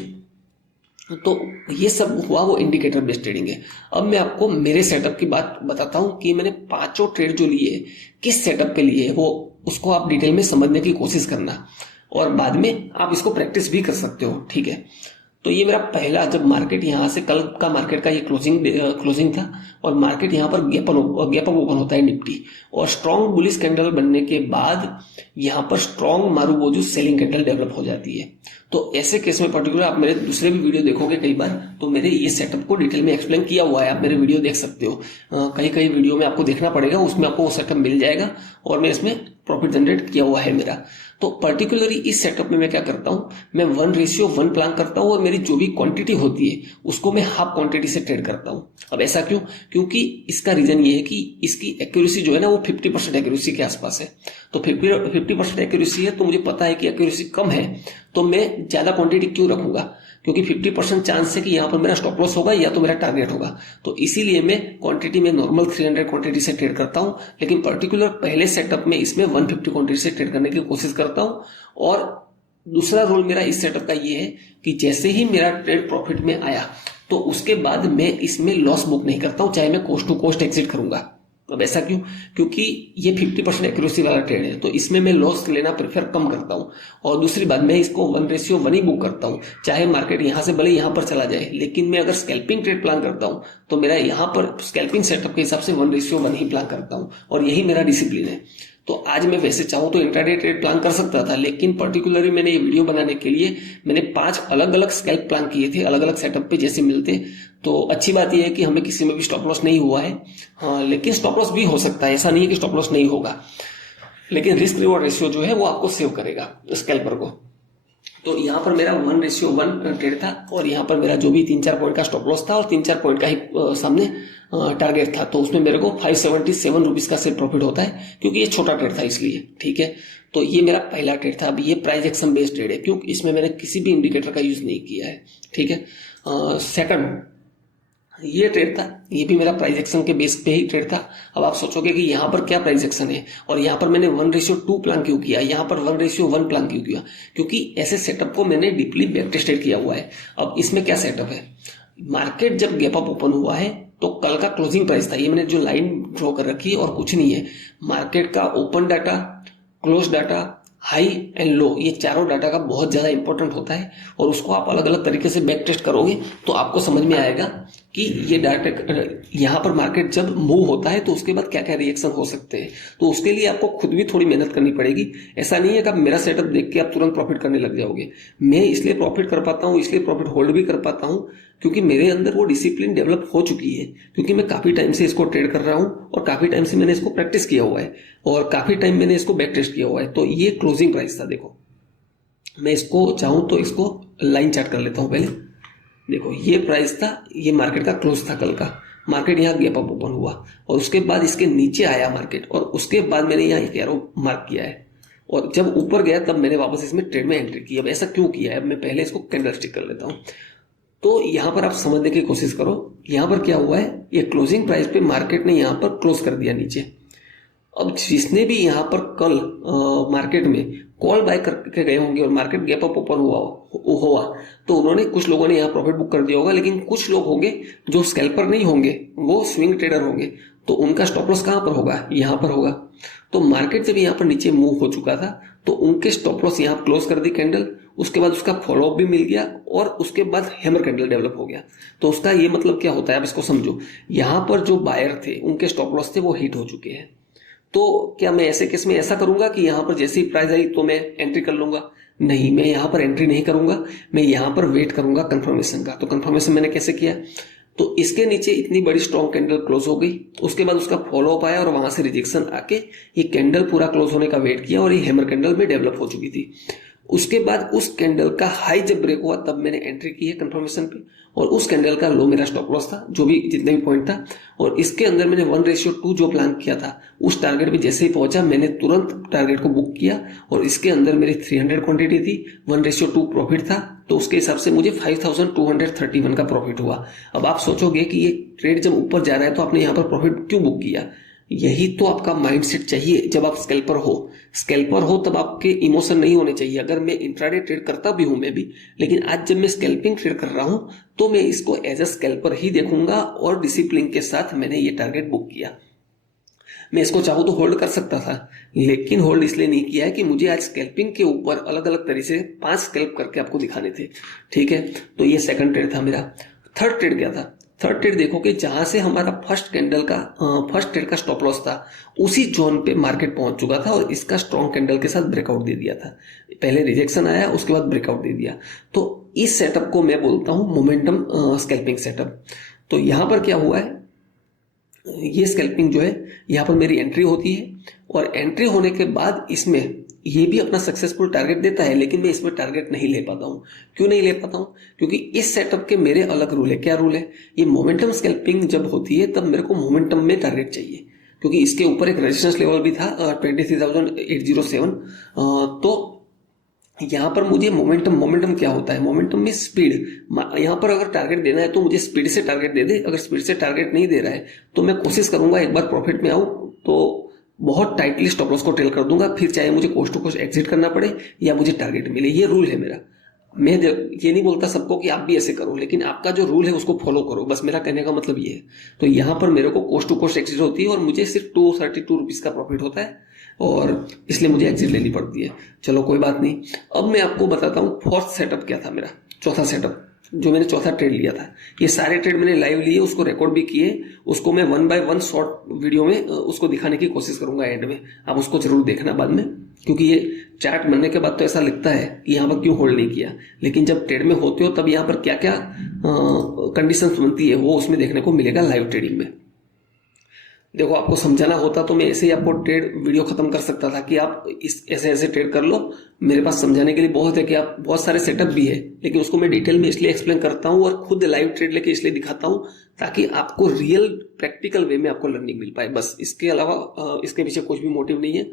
तो ये सब हुआ वो इंडिकेटर बेस्ड ट्रेडिंग है। अब मैं आपको मेरे सेटअप की बात बताता हूं कि मैंने 5 ट्रेड जो लिए किस सेटअप पे लिए, वो उसको आप डिटेल में समझने की कोशिश करना, और बाद में आप इसको प्रैक्टिस भी कर सकते हो, ठीक है। तो ये मेरा पहला, जब मार्केट यहाँ से कल का मार्केट का ये क्लोजिंग था, और मार्केट यहाँ पर गैप अप ओपन होता है निफ्टी, और स्ट्रॉन्ग बुलिश कैंडल बनने के बाद यहाँ पर strong marubozu selling candle develop हो जाती है। तो ऐसे केस में पर्टिकुलर आप मेरे दूसरे भी वीडियो देखोगे कई बार, तो मेरे ये सेटअप को डिटेल में एक्सप्लेन किया हुआ है, आप मेरे वीडियो देख सकते हो। कई वीडियो में आपको देखना पड़ेगा, उसमें आपको वो सेटअप मिल जाएगा, और मैं इसमें प्रॉफिट जनरेट किया हुआ है मेरा। तो पर्टिकुलरली इस सेटअप में मैं क्या करता हूं, मैं 1:1 प्लान करता हूं, और मेरी जो भी क्वांटिटी होती है उसको मैं हाफ क्वांटिटी से ट्रेड करता हूं। अब ऐसा क्यों, क्योंकि इसका रीजन ये है कि इसकी एक्यूरेसी जो है ना वो 50% एक्यूरेसी के आसपास है। तो 50% एक्यूरेसी है, तो मुझे पता है कि एक्यूरेसी कम है, तो मैं ज्यादा क्वांटिटी क्यों रखूंगा, क्योंकि 50% चांस है कि यहां पर मेरा स्टॉप लॉस होगा या तो मेरा टारगेट होगा। तो इसीलिए मैं क्वांटिटी में नॉर्मल 300 क्वांटिटी से ट्रेड करता हूं, लेकिन पर्टिकुलर पहले सेटअप में इसमें 150 क्वांटिटी से ट्रेड करने की कोशिश करता हूं। और दूसरा रोल मेरा इस सेटअप का ये है कि जैसे ही मेरा ट्रेड प्रॉफिट में आया तो उसके बाद मैं इसमें लॉस बुक नहीं करता हूं, चाहे मैं कोस्ट टू कोस्ट एग्जिट करूंगा। अब ऐसा क्यों, क्योंकि ये 50% एक्यूरेसी वाला ट्रेड है, तो इसमें मैं लॉस लेना प्रेफर कम करता हूं। और दूसरी बात, मैं इसको 1:1 ही बुक करता हूं, चाहे मार्केट यहां से भले यहां पर चला जाए, लेकिन मैं अगर स्कैल्पिंग ट्रेड प्लान करता हूं तो मेरा यहां पर स्कैल्पिंग सेटअप के हिसाब से 1:1 ही प्लान करता हूं, और यही मेरा डिसिप्लिन है। तो आज मैं वैसे चाहूं तो इंट्राडे ट्रेड प्लान कर सकता था, लेकिन पर्टिकुलरली मैंने ये वीडियो बनाने के लिए मैंने 5 अलग अलग स्कैल्प प्लान किए थे, अलग अलग सेटअप पे जैसे मिलते। तो अच्छी बात यह है कि हमें किसी में भी स्टॉप लॉस नहीं हुआ है। हाँ, लेकिन स्टॉप लॉस भी हो सकता है, ऐसा नहीं है कि स्टॉप लॉस नहीं होगा, लेकिन रिस्क रिवॉर्ड रेशियो जो है वो आपको सेव करेगा स्कैल्पर को। तो यहाँ पर मेरा 1:1 ट्रेड था, और यहाँ पर मेरा जो भी 3-4 पॉइंट का स्टॉप लॉस था और 3-4 पॉइंट का ही सामने टारगेट था, तो उसमें मेरे को 577 रुपीज का सिर्फ प्रॉफिट होता है, क्योंकि ये छोटा ट्रेड था इसलिए, ठीक है। तो ये मेरा पहला ट्रेड था। अब ये प्राइस एक्शन बेस्ड ट्रेड है, क्योंकि इसमें मैंने किसी भी इंडिकेटर का यूज नहीं किया है, ठीक है। सेकंड ये ट्रेड था, ये भी मेरा प्राइस एक्शन के बेस पे ही ट्रेड था। अब आप सोचोगे कि यहाँ पर क्या प्राइस एक्शन है, और यहाँ पर मैंने 1:2 प्लान क्यों किया, यहाँ पर 1:1 प्लान क्यों किया, क्योंकि ऐसे सेटअप को मैंने डीपली बैक टेस्टेड किया हुआ है। अब इसमें क्या सेटअप है, मार्केट जब गैप अप ओपन हुआ है तो कल का क्लोजिंग प्राइस था, ये मैंने जो लाइन ड्रॉ कर रखी है और कुछ नहीं है। मार्केट का open data, close data, high and low, ये चारों डाटा का बहुत ज्यादा इंपॉर्टेंट होता है, और उसको आप अलग अलग तरीके से बैक टेस्ट करोगे तो आपको समझ में आएगा कि ये डाटा यहाँ पर मार्केट जब मूव होता है तो उसके बाद क्या क्या रिएक्शन हो सकते हैं। तो उसके लिए आपको खुद भी थोड़ी मेहनत करनी पड़ेगी। ऐसा नहीं है कि आप मेरा सेटअप देख के आप तुरंत प्रॉफिट करने लग जाओगे। मैं इसलिए प्रॉफिट कर पाता हूँ, इसलिए प्रॉफिट होल्ड भी कर पाता हूँ क्योंकि मेरे अंदर वो डिसिप्लिन डेवलप हो चुकी है, क्योंकि मैं काफी टाइम से इसको ट्रेड कर रहा हूँ और काफी टाइम से मैंने इसको प्रैक्टिस किया हुआ है और काफी टाइम मैंने इसको बैक टेस्ट किया हुआ है। तो ये क्लोजिंग प्राइस था। देखो मैं इसको चाहूं तो इसको लाइन चार्ट कर लेता हूं पहले। देखो ये प्राइस था, ये मार्केट का क्लोज था कल का। मार्केट यहाँ गैप अप ओपन हुआ और उसके बाद इसके नीचे आया मार्केट और उसके बाद मैंने यहाँ एक एरो मार्क किया है और जब ऊपर गया तब मैंने वापस इसमें ट्रेड में एंट्री की। अब ऐसा क्यों किया है, अब मैं पहले इसको कैंडल स्टिक कर लेता हूँ। तो यहाँ पर आप समझने की कोशिश करो, यहाँ पर क्या हुआ है, ये क्लोजिंग प्राइस पे मार्केट ने यहाँ पर क्लोज कर दिया नीचे। अब जिसने भी यहाँ पर कल मार्केट में कॉल बाय करके गए होंगे और मार्केट गैप अप ओपन हुआ तो उन्होंने, कुछ लोगों ने यहाँ प्रॉफिट बुक कर दिया होगा, लेकिन कुछ लोग होंगे जो स्कैल्पर नहीं होंगे, वो स्विंग ट्रेडर होंगे, तो उनका स्टॉप लॉस कहाँ पर होगा, यहाँ पर होगा। तो मार्केट जब यहाँ पर नीचे मूव हो चुका था तो उनके स्टॉप लॉस यहाँ क्लोज कर दी कैंडल, उसके बाद उसका फॉलोअप भी मिल गया और उसके बाद हैमर कैंडल डेवलप हो गया। तो उसका ये मतलब क्या होता है, आप इसको समझो। यहाँ पर जो बायर थे उनके स्टॉप लॉस थे वो हिट हो चुके हैं। तो क्या मैं ऐसे केस में ऐसा करूंगा कि यहां पर जैसे ही प्राइस आई तो मैं एंट्री कर लूंगा? नहीं, मैं यहां पर एंट्री नहीं करूंगा, मैं यहां पर वेट करूंगा कंफर्मेशन का। तो कंफर्मेशन मैंने कैसे किया, तो इसके नीचे इतनी बड़ी स्ट्रॉन्ग कैंडल क्लोज हो गई, उसके बाद उसका फॉलोअप आया और वहां से रिजेक्शन आके ये कैंडल पूरा क्लोज होने का वेट किया और ये हैमर कैंडल में डेवलप हो चुकी थी। उसके बाद उस कैंडल का हाई जब ब्रेक हुआ तब मैंने एंट्री की है कंफर्मेशन पे और उस कैंडल का लो मेरा स्टॉप लॉस था, जो भी जितने भी पॉइंट था। और इसके अंदर मैंने 1:2 जो प्लान किया था उस टारगेट पे जैसे ही पहुंचा मैंने तुरंत टारगेट को बुक किया और इसके अंदर मेरी 300 क्वांटिटी थी, 1:2 प्रॉफिट था, तो उसके हिसाब से मुझे 5231 का प्रॉफिट हुआ। अब आप सोचोगे कि ये ट्रेड जब ऊपर जा रहा है तो आपने यहाँ पर प्रॉफिट क्यों बुक किया? यही तो आपका माइंडसेट चाहिए जब आप स्कैल्पर हो तब आपके इमोशन नहीं होने चाहिए। अगर मैं इंट्राडे ट्रेड करता भी हूं मैं भी, लेकिन आज जब मैं स्कैल्पिंग ट्रेड कर रहा हूं तो मैं इसको एज अ स्कैल्पर ही देखूंगा और डिसिप्लिन के साथ मैंने ये टारगेट बुक किया। मैं इसको चाहूँ तो होल्ड कर सकता था, लेकिन होल्ड इसलिए नहीं किया है कि मुझे आज स्कैल्पिंग के ऊपर अलग अलग तरीके से 5 स्कैल्प करके आपको दिखाने थे। ठीक है, तो ये सेकंड ट्रेड था मेरा। थर्ड ट्रेड क्या था? थर्ड ट्रेड देखो कि जहां से हमारा फर्स्ट ट्रेड का स्टॉप लॉस था उसी जोन पे मार्केट पहुंच चुका था और इसका स्ट्रॉन्ग कैंडल के साथ ब्रेकआउट दे दिया था। पहले रिजेक्शन आया, उसके बाद ब्रेकआउट दे दिया। तो इस सेटअप को मैं बोलता हूं मोमेंटम स्कैल्पिंग सेटअप। तो यहां पर क्या हुआ है, ये स्कैल्पिंग जो है यहाँ पर मेरी एंट्री होती है और एंट्री होने के बाद इसमें ये भी अपना सक्सेसफुल टारगेट देता है, लेकिन मैं इसमें टारगेट नहीं ले पाता हूँ। क्यों नहीं ले पाता हूँ? क्योंकि इस सेटअप के मेरे अलग रूल है। क्या रूल है? ये मोमेंटम स्कैल्पिंग जब होती है तब मेरे को मोमेंटम में टारगेट चाहिए, क्योंकि इसके ऊपर एक रेजिस्टेंस लेवल भी था 23,807। तो यहाँ पर मुझे मोमेंटम क्या होता है? मोमेंटम में स्पीड। यहाँ पर अगर टारगेट देना है तो मुझे स्पीड से टारगेट दे दे, अगर स्पीड से टारगेट नहीं दे रहा है तो मैं कोशिश करूंगा एक बार प्रॉफिट में आऊं तो बहुत टाइटली स्टॉप लॉस को टेल कर दूंगा, फिर चाहे मुझे कोस्ट टू कोस्ट एग्जिट करना पड़े या मुझे टारगेट मिले। ये रूल है मेरा। मैं ये नहीं बोलता सबको कि आप भी ऐसे करो, लेकिन आपका जो रूल है उसको फॉलो करो, बस मेरा कहने का मतलब ये है। तो यहाँ पर मेरे को कोस्ट टू कोस्ट एग्जिट होती है और मुझे सिर्फ 232 रुपीज का प्रॉफिट होता है और इसलिए मुझे एग्जिट लेनी पड़ती है। चलो कोई बात नहीं। अब मैं आपको बताता हूँ फोर्थ सेटअप क्या था मेरा, चौथा सेटअप जो मैंने चौथा ट्रेड लिया था। ये सारे ट्रेड मैंने लाइव लिए, उसको रिकॉर्ड भी किए, उसको मैं 1 by 1 शॉर्ट वीडियो में उसको दिखाने की कोशिश करूंगा एंड में। आप उसको जरूर देखना बाद में, क्योंकि ये चार्ट बनने के बाद तो ऐसा लगता है कि यहाँ पर क्यों होल्ड नहीं किया, लेकिन जब ट्रेड में होते हो तब यहाँ पर क्या क्या कंडीशंस बनती है वो उसमें देखने को मिलेगा लाइव ट्रेडिंग में। देखो आपको समझाना होता तो मैं ऐसे ही आपको ट्रेड वीडियो खत्म कर सकता था कि आप ऐसे ऐसे ट्रेड कर लो। मेरे पास समझाने के लिए बहुत है कि आप बहुत सारे सेटअप भी है, लेकिन उसको मैं डिटेल में इसलिए एक्सप्लेन करता हूँ और खुद लाइव ट्रेड लेके इसलिए दिखाता हूँ ताकि आपको रियल प्रैक्टिकल वे में आपको लर्निंग मिल पाए। बस इसके अलावा इसके पीछे कुछ भी मोटिव नहीं है।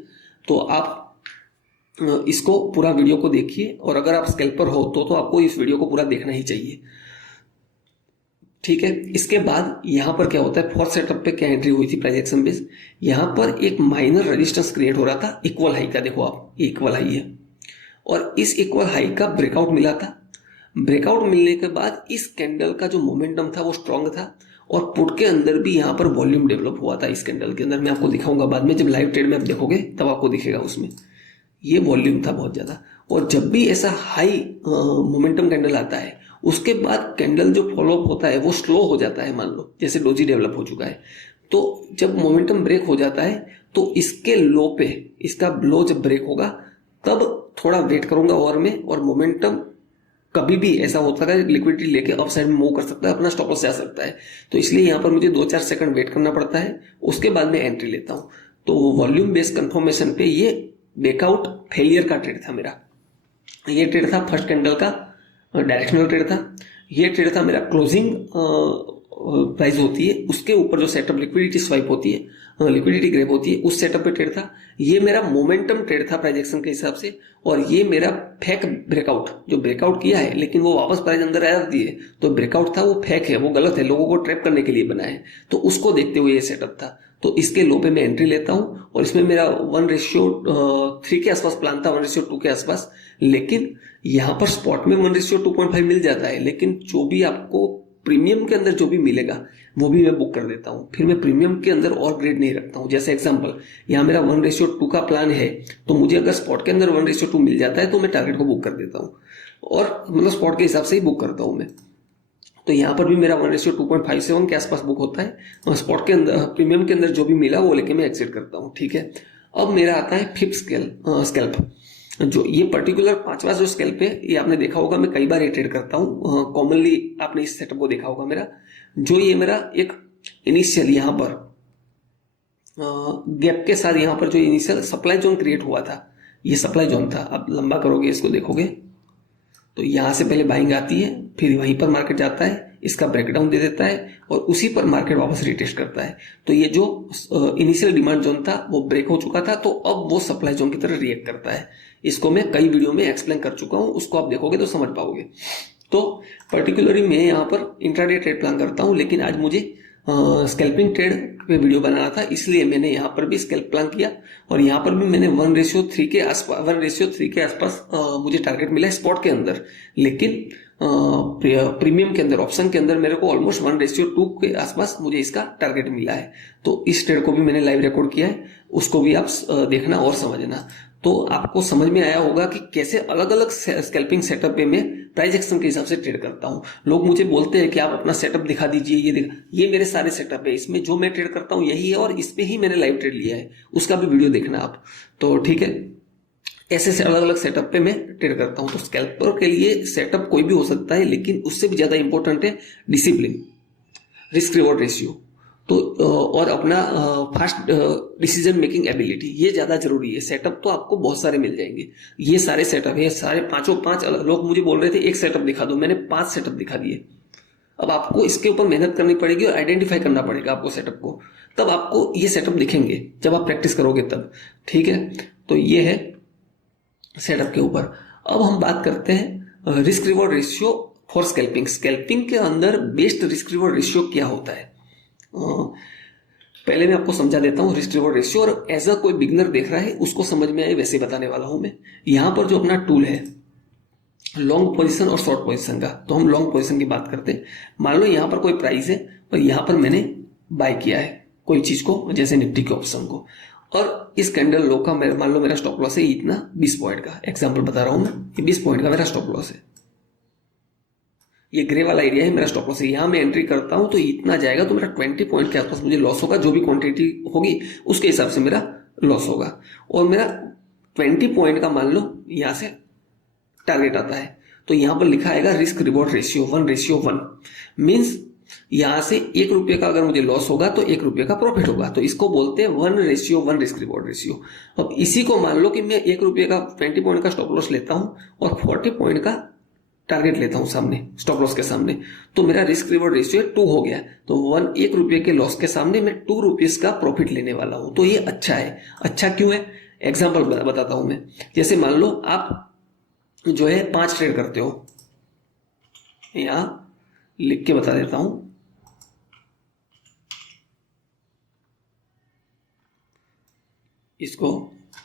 तो आप इसको पूरा वीडियो को देखिए और अगर आप स्कैल्पर हो तो आपको इस वीडियो को पूरा देखना ही चाहिए। ठीक है, इसके बाद यहां पर क्या होता है, फोर्थ सेटअप पे क्या एंट्री हुई थी प्राइस एक्शन बेस। यहां पर एक माइनर रेजिस्टेंस क्रिएट हो रहा था इक्वल हाई का। देखो आप, ये इक्वल हाई है और इस इक्वल हाई का ब्रेकआउट मिला था। ब्रेकआउट मिलने के बाद इस कैंडल का जो मोमेंटम था वो स्ट्रांग था और पुट के अंदर भी यहां पर वॉल्यूम डेवलप हुआ था। इस कैंडल के अंदर मैं आपको दिखाऊंगा बाद में, जब लाइव ट्रेड में आप देखोगे तब आपको दिखेगा उसमें ये वॉल्यूम था बहुत ज्यादा। और जब भी ऐसा हाई मोमेंटम कैंडल आता है उसके बाद कैंडल जो फॉलोअप होता है वो स्लो हो जाता है, मान लो जैसे डोजी डेवलप हो चुका है, तो जब मोमेंटम ब्रेक हो जाता है तो इसके लो पे इसका लो जब ब्रेक होगा तब थोड़ा वेट करूंगा और मैं, और मोमेंटम कभी भी ऐसा होता है लिक्विडिटी लेके अप साइड में मूव कर सकता है, अपना स्टॉप लॉस जा सकता है। तो इसलिए यहाँ पर मुझे 2-4 सेकंड वेट करना पड़ता है, उसके बाद मैं एंट्री लेता हूँ। तो वॉल्यूम बेस्ड कंफर्मेशन पे ये ब्रेकआउट फेलियर का ट्रेड था मेरा। ये ट्रेड था फर्स्ट कैंडल का डायरेक्शनल ट्रेड था। ये ट्रेड था मेरा क्लोजिंग प्राइस होती है उसके ऊपर जो सेटअप लिक्विडिटी स्वाइप होती है, लिक्विडिटी ग्रैब होती है, उस सेटअप पे ट्रेड था। ये मेरा मोमेंटम ट्रेड था प्राइस एक्शन के हिसाब से, और ये मेरा फेक ब्रेकआउट, जो ब्रेकआउट किया है लेकिन वो वापस प्राइस अंदर आ जाती है, तो ब्रेकआउट था वो फेक है, वो गलत है, लोगों को ट्रैप करने के लिए बना है। तो उसको देखते हुए ये सेटअप था। तो इसके लो पे मैं एंट्री लेता हूँ, और इसमें मेरा 1:3 के आसपास प्लान था, 1:2 के आसपास। लेकिन यहाँ पर स्पॉट में 1:2.5 मिल जाता है, लेकिन जो भी आपको प्रीमियम के अंदर जो भी मिलेगा वो भी मैं बुक कर देता हूँ। फिर मैं प्रीमियम के अंदर और ग्रेड नहीं रखता हूँ। जैसे एग्जांपल यहाँ मेरा 1:2 का प्लान है, तो मुझे अगर स्पॉट के अंदर 1:2 मिल जाता है तो मैं टारगेट को बुक कर देता हूँ, और मतलब स्पॉट के हिसाब से ही बुक करता हूँ मैं। तो यहाँ पर भी मेरा 1:2.57 के आसपास बुक होता है, और स्पॉट के अंदर प्रीमियम के अंदर जो भी मिला वो लेके मैं एग्जिट करता हूँ। ठीक है, अब मेरा आता है फिफ्थ स्कैल्प। जो ये पर्टिकुलर 5वां जो स्कैल्प है, ये आपने देखा होगा, मैं कई बार ये ट्रेड करता हूँ। कॉमनली आपने इस सेटअप को देखा होगा मेरा, जो ये मेरा एक इनिशियल यहाँ पर गैप के साथ यहाँ पर जो इनिशियल सप्लाई जोन क्रिएट हुआ था, ये सप्लाई जोन था। अब लंबा करोगे इसको देखोगे तो यहाँ से पहले बाइंग आती है, फिर वहीं पर मार्केट जाता है, इसका ब्रेकडाउन दे देता है, और उसी पर मार्केट वापस रिटेस्ट करता है। तो ये जो इनिशियल डिमांड जोन था वो ब्रेक हो चुका था, तो अब वो सप्लाई जोन की तरह रिएक्ट करता है। इसको मैं कई वीडियो में एक्सप्लेन कर चुका हूँ, उसको आप देखोगे तो समझ पाओगे। तो पर्टिकुलरली मैं यहाँ पर इंट्राडे ट्रेड प्लान करता हूँ, लेकिन आज मुझे स्कैल्पिंग ट्रेड पे वीडियो बनाना था, इसलिए मैंने यहाँ पर भी स्कैल्प प्लान किया, और यहाँ पर भी मैंने 1:3 के आसपास मुझे टारगेट मिला है स्पॉट के अंदर। लेकिन प्रीमियम के अंदर, ऑप्शन के अंदर मेरे को ऑलमोस्ट 1:2 के आसपास मुझे इसका टारगेट मिला है। तो इस ट्रेड को भी मैंने लाइव रिकॉर्ड किया है, उसको भी आप देखना और समझना। तो आपको समझ में आया होगा कि कैसे अलग अलग स्कैल्पिंग सेटअप पे मैं प्राइस एक्शन के हिसाब से ट्रेड करता हूँ। लोग मुझे बोलते हैं कि आप अपना सेटअप दिखा दीजिए, ये मेरे सारे सेटअप है, इसमें जो मैं ट्रेड करता हूँ यही है, और इस पे ही मैंने लाइव ट्रेड लिया है, उसका भी वीडियो देखना आप। तो ठीक है, ऐसे अलग अलग सेटअप पे मैं ट्रेड करता हूँ। तो स्कैल्पर के लिए सेटअप कोई भी हो सकता है, लेकिन उससे भी ज्यादा इंपॉर्टेंट है डिसिप्लिन, रिस्क रिवॉर्ड रेशियो, तो और अपना फास्ट डिसीजन मेकिंग एबिलिटी, ये ज्यादा जरूरी है। सेटअप तो आपको बहुत सारे मिल जाएंगे, ये सारे सेटअप है, सारे पांच लोग मुझे बोल रहे थे एक सेटअप दिखा दो, मैंने 5 सेटअप दिखा दिए। अब आपको इसके ऊपर मेहनत करनी पड़ेगी और आइडेंटिफाई करना पड़ेगा आपको सेटअप को, तब आपको ये सेटअप दिखेंगे जब आप प्रैक्टिस करोगे तब। ठीक है, तो ये है सेटअप के ऊपर। अब हम बात करते हैं risk reward ratio for scalping. Scalping के अंदर बेस्ट रिस्क रिवॉर्ड रेशियो क्या होता है, पहले मैं आपको समझा देता हूं रिस्क रिवॉर्ड रेशियो, और एज अ कोई बिगनर देख रहा है उसको समझ में आए वैसे बताने वाला हूं मैं। यहां पर जो अपना टूल है लॉन्ग पोजीशन और शॉर्ट पोजीशन का, तो हम लॉन्ग पोजीशन की बात करते हैं। मान लो यहां पर कोई प्राइस है और यहां पर मैंने बाय किया है कोई चीज को, जैसे निफ्टी के ऑप्शन को, और इस कैंडल लो का मान लो मेरा स्टॉप लॉस है इतना 20 पॉइंट का, एग्जाम्पल बता रहा हूं मैं, ये 20 पॉइंट का मेरा स्टॉप लॉस है, ये ग्रे वाला एरिया है मेरा स्टॉप लॉस है। यहां मैं एंट्री करता हूं तो इतना जाएगा, तो मेरा 20 पॉइंट के आसपास मुझे लॉस होगा, जो भी क्वांटिटी होगी उसके हिसाब से मेरा लॉस होगा। और मेरा 20 पॉइंट का मान लो यहां से टारगेट आता है, तो यहां पर लिखा आएगा रिस्क रिवॉर्ड रेशियो 1:1, मीन्स यहां से 1 रुपये का अगर मुझे लॉस होगा तो 1 रुपये का प्रॉफिट होगा, तो इसको बोलते हैं 1:1 रिस्क रिवॉर्ड रेशियो। अब इसी को मान लो कि मैं 1 रुपये का 20 पॉइंट का स्टॉप लॉस लेता हूं और 40 पॉइंट का टारगेट लेता हूं सामने, स्टॉप लॉस के सामने, तो मेरा रिस्क रिवॉर्ड रेशियो 2 हो गया। तो 1 रुपये के लॉस के सामने मैं 2 रुपीज का प्रॉफिट लेने वाला हूं, तो ये अच्छा है। अच्छा क्यों है, एग्जाम्पल बताता हूं मैं। जैसे मान लो आप जो है 5 ट्रेड करते हो, यहां लिख के बता देता हूं, इसको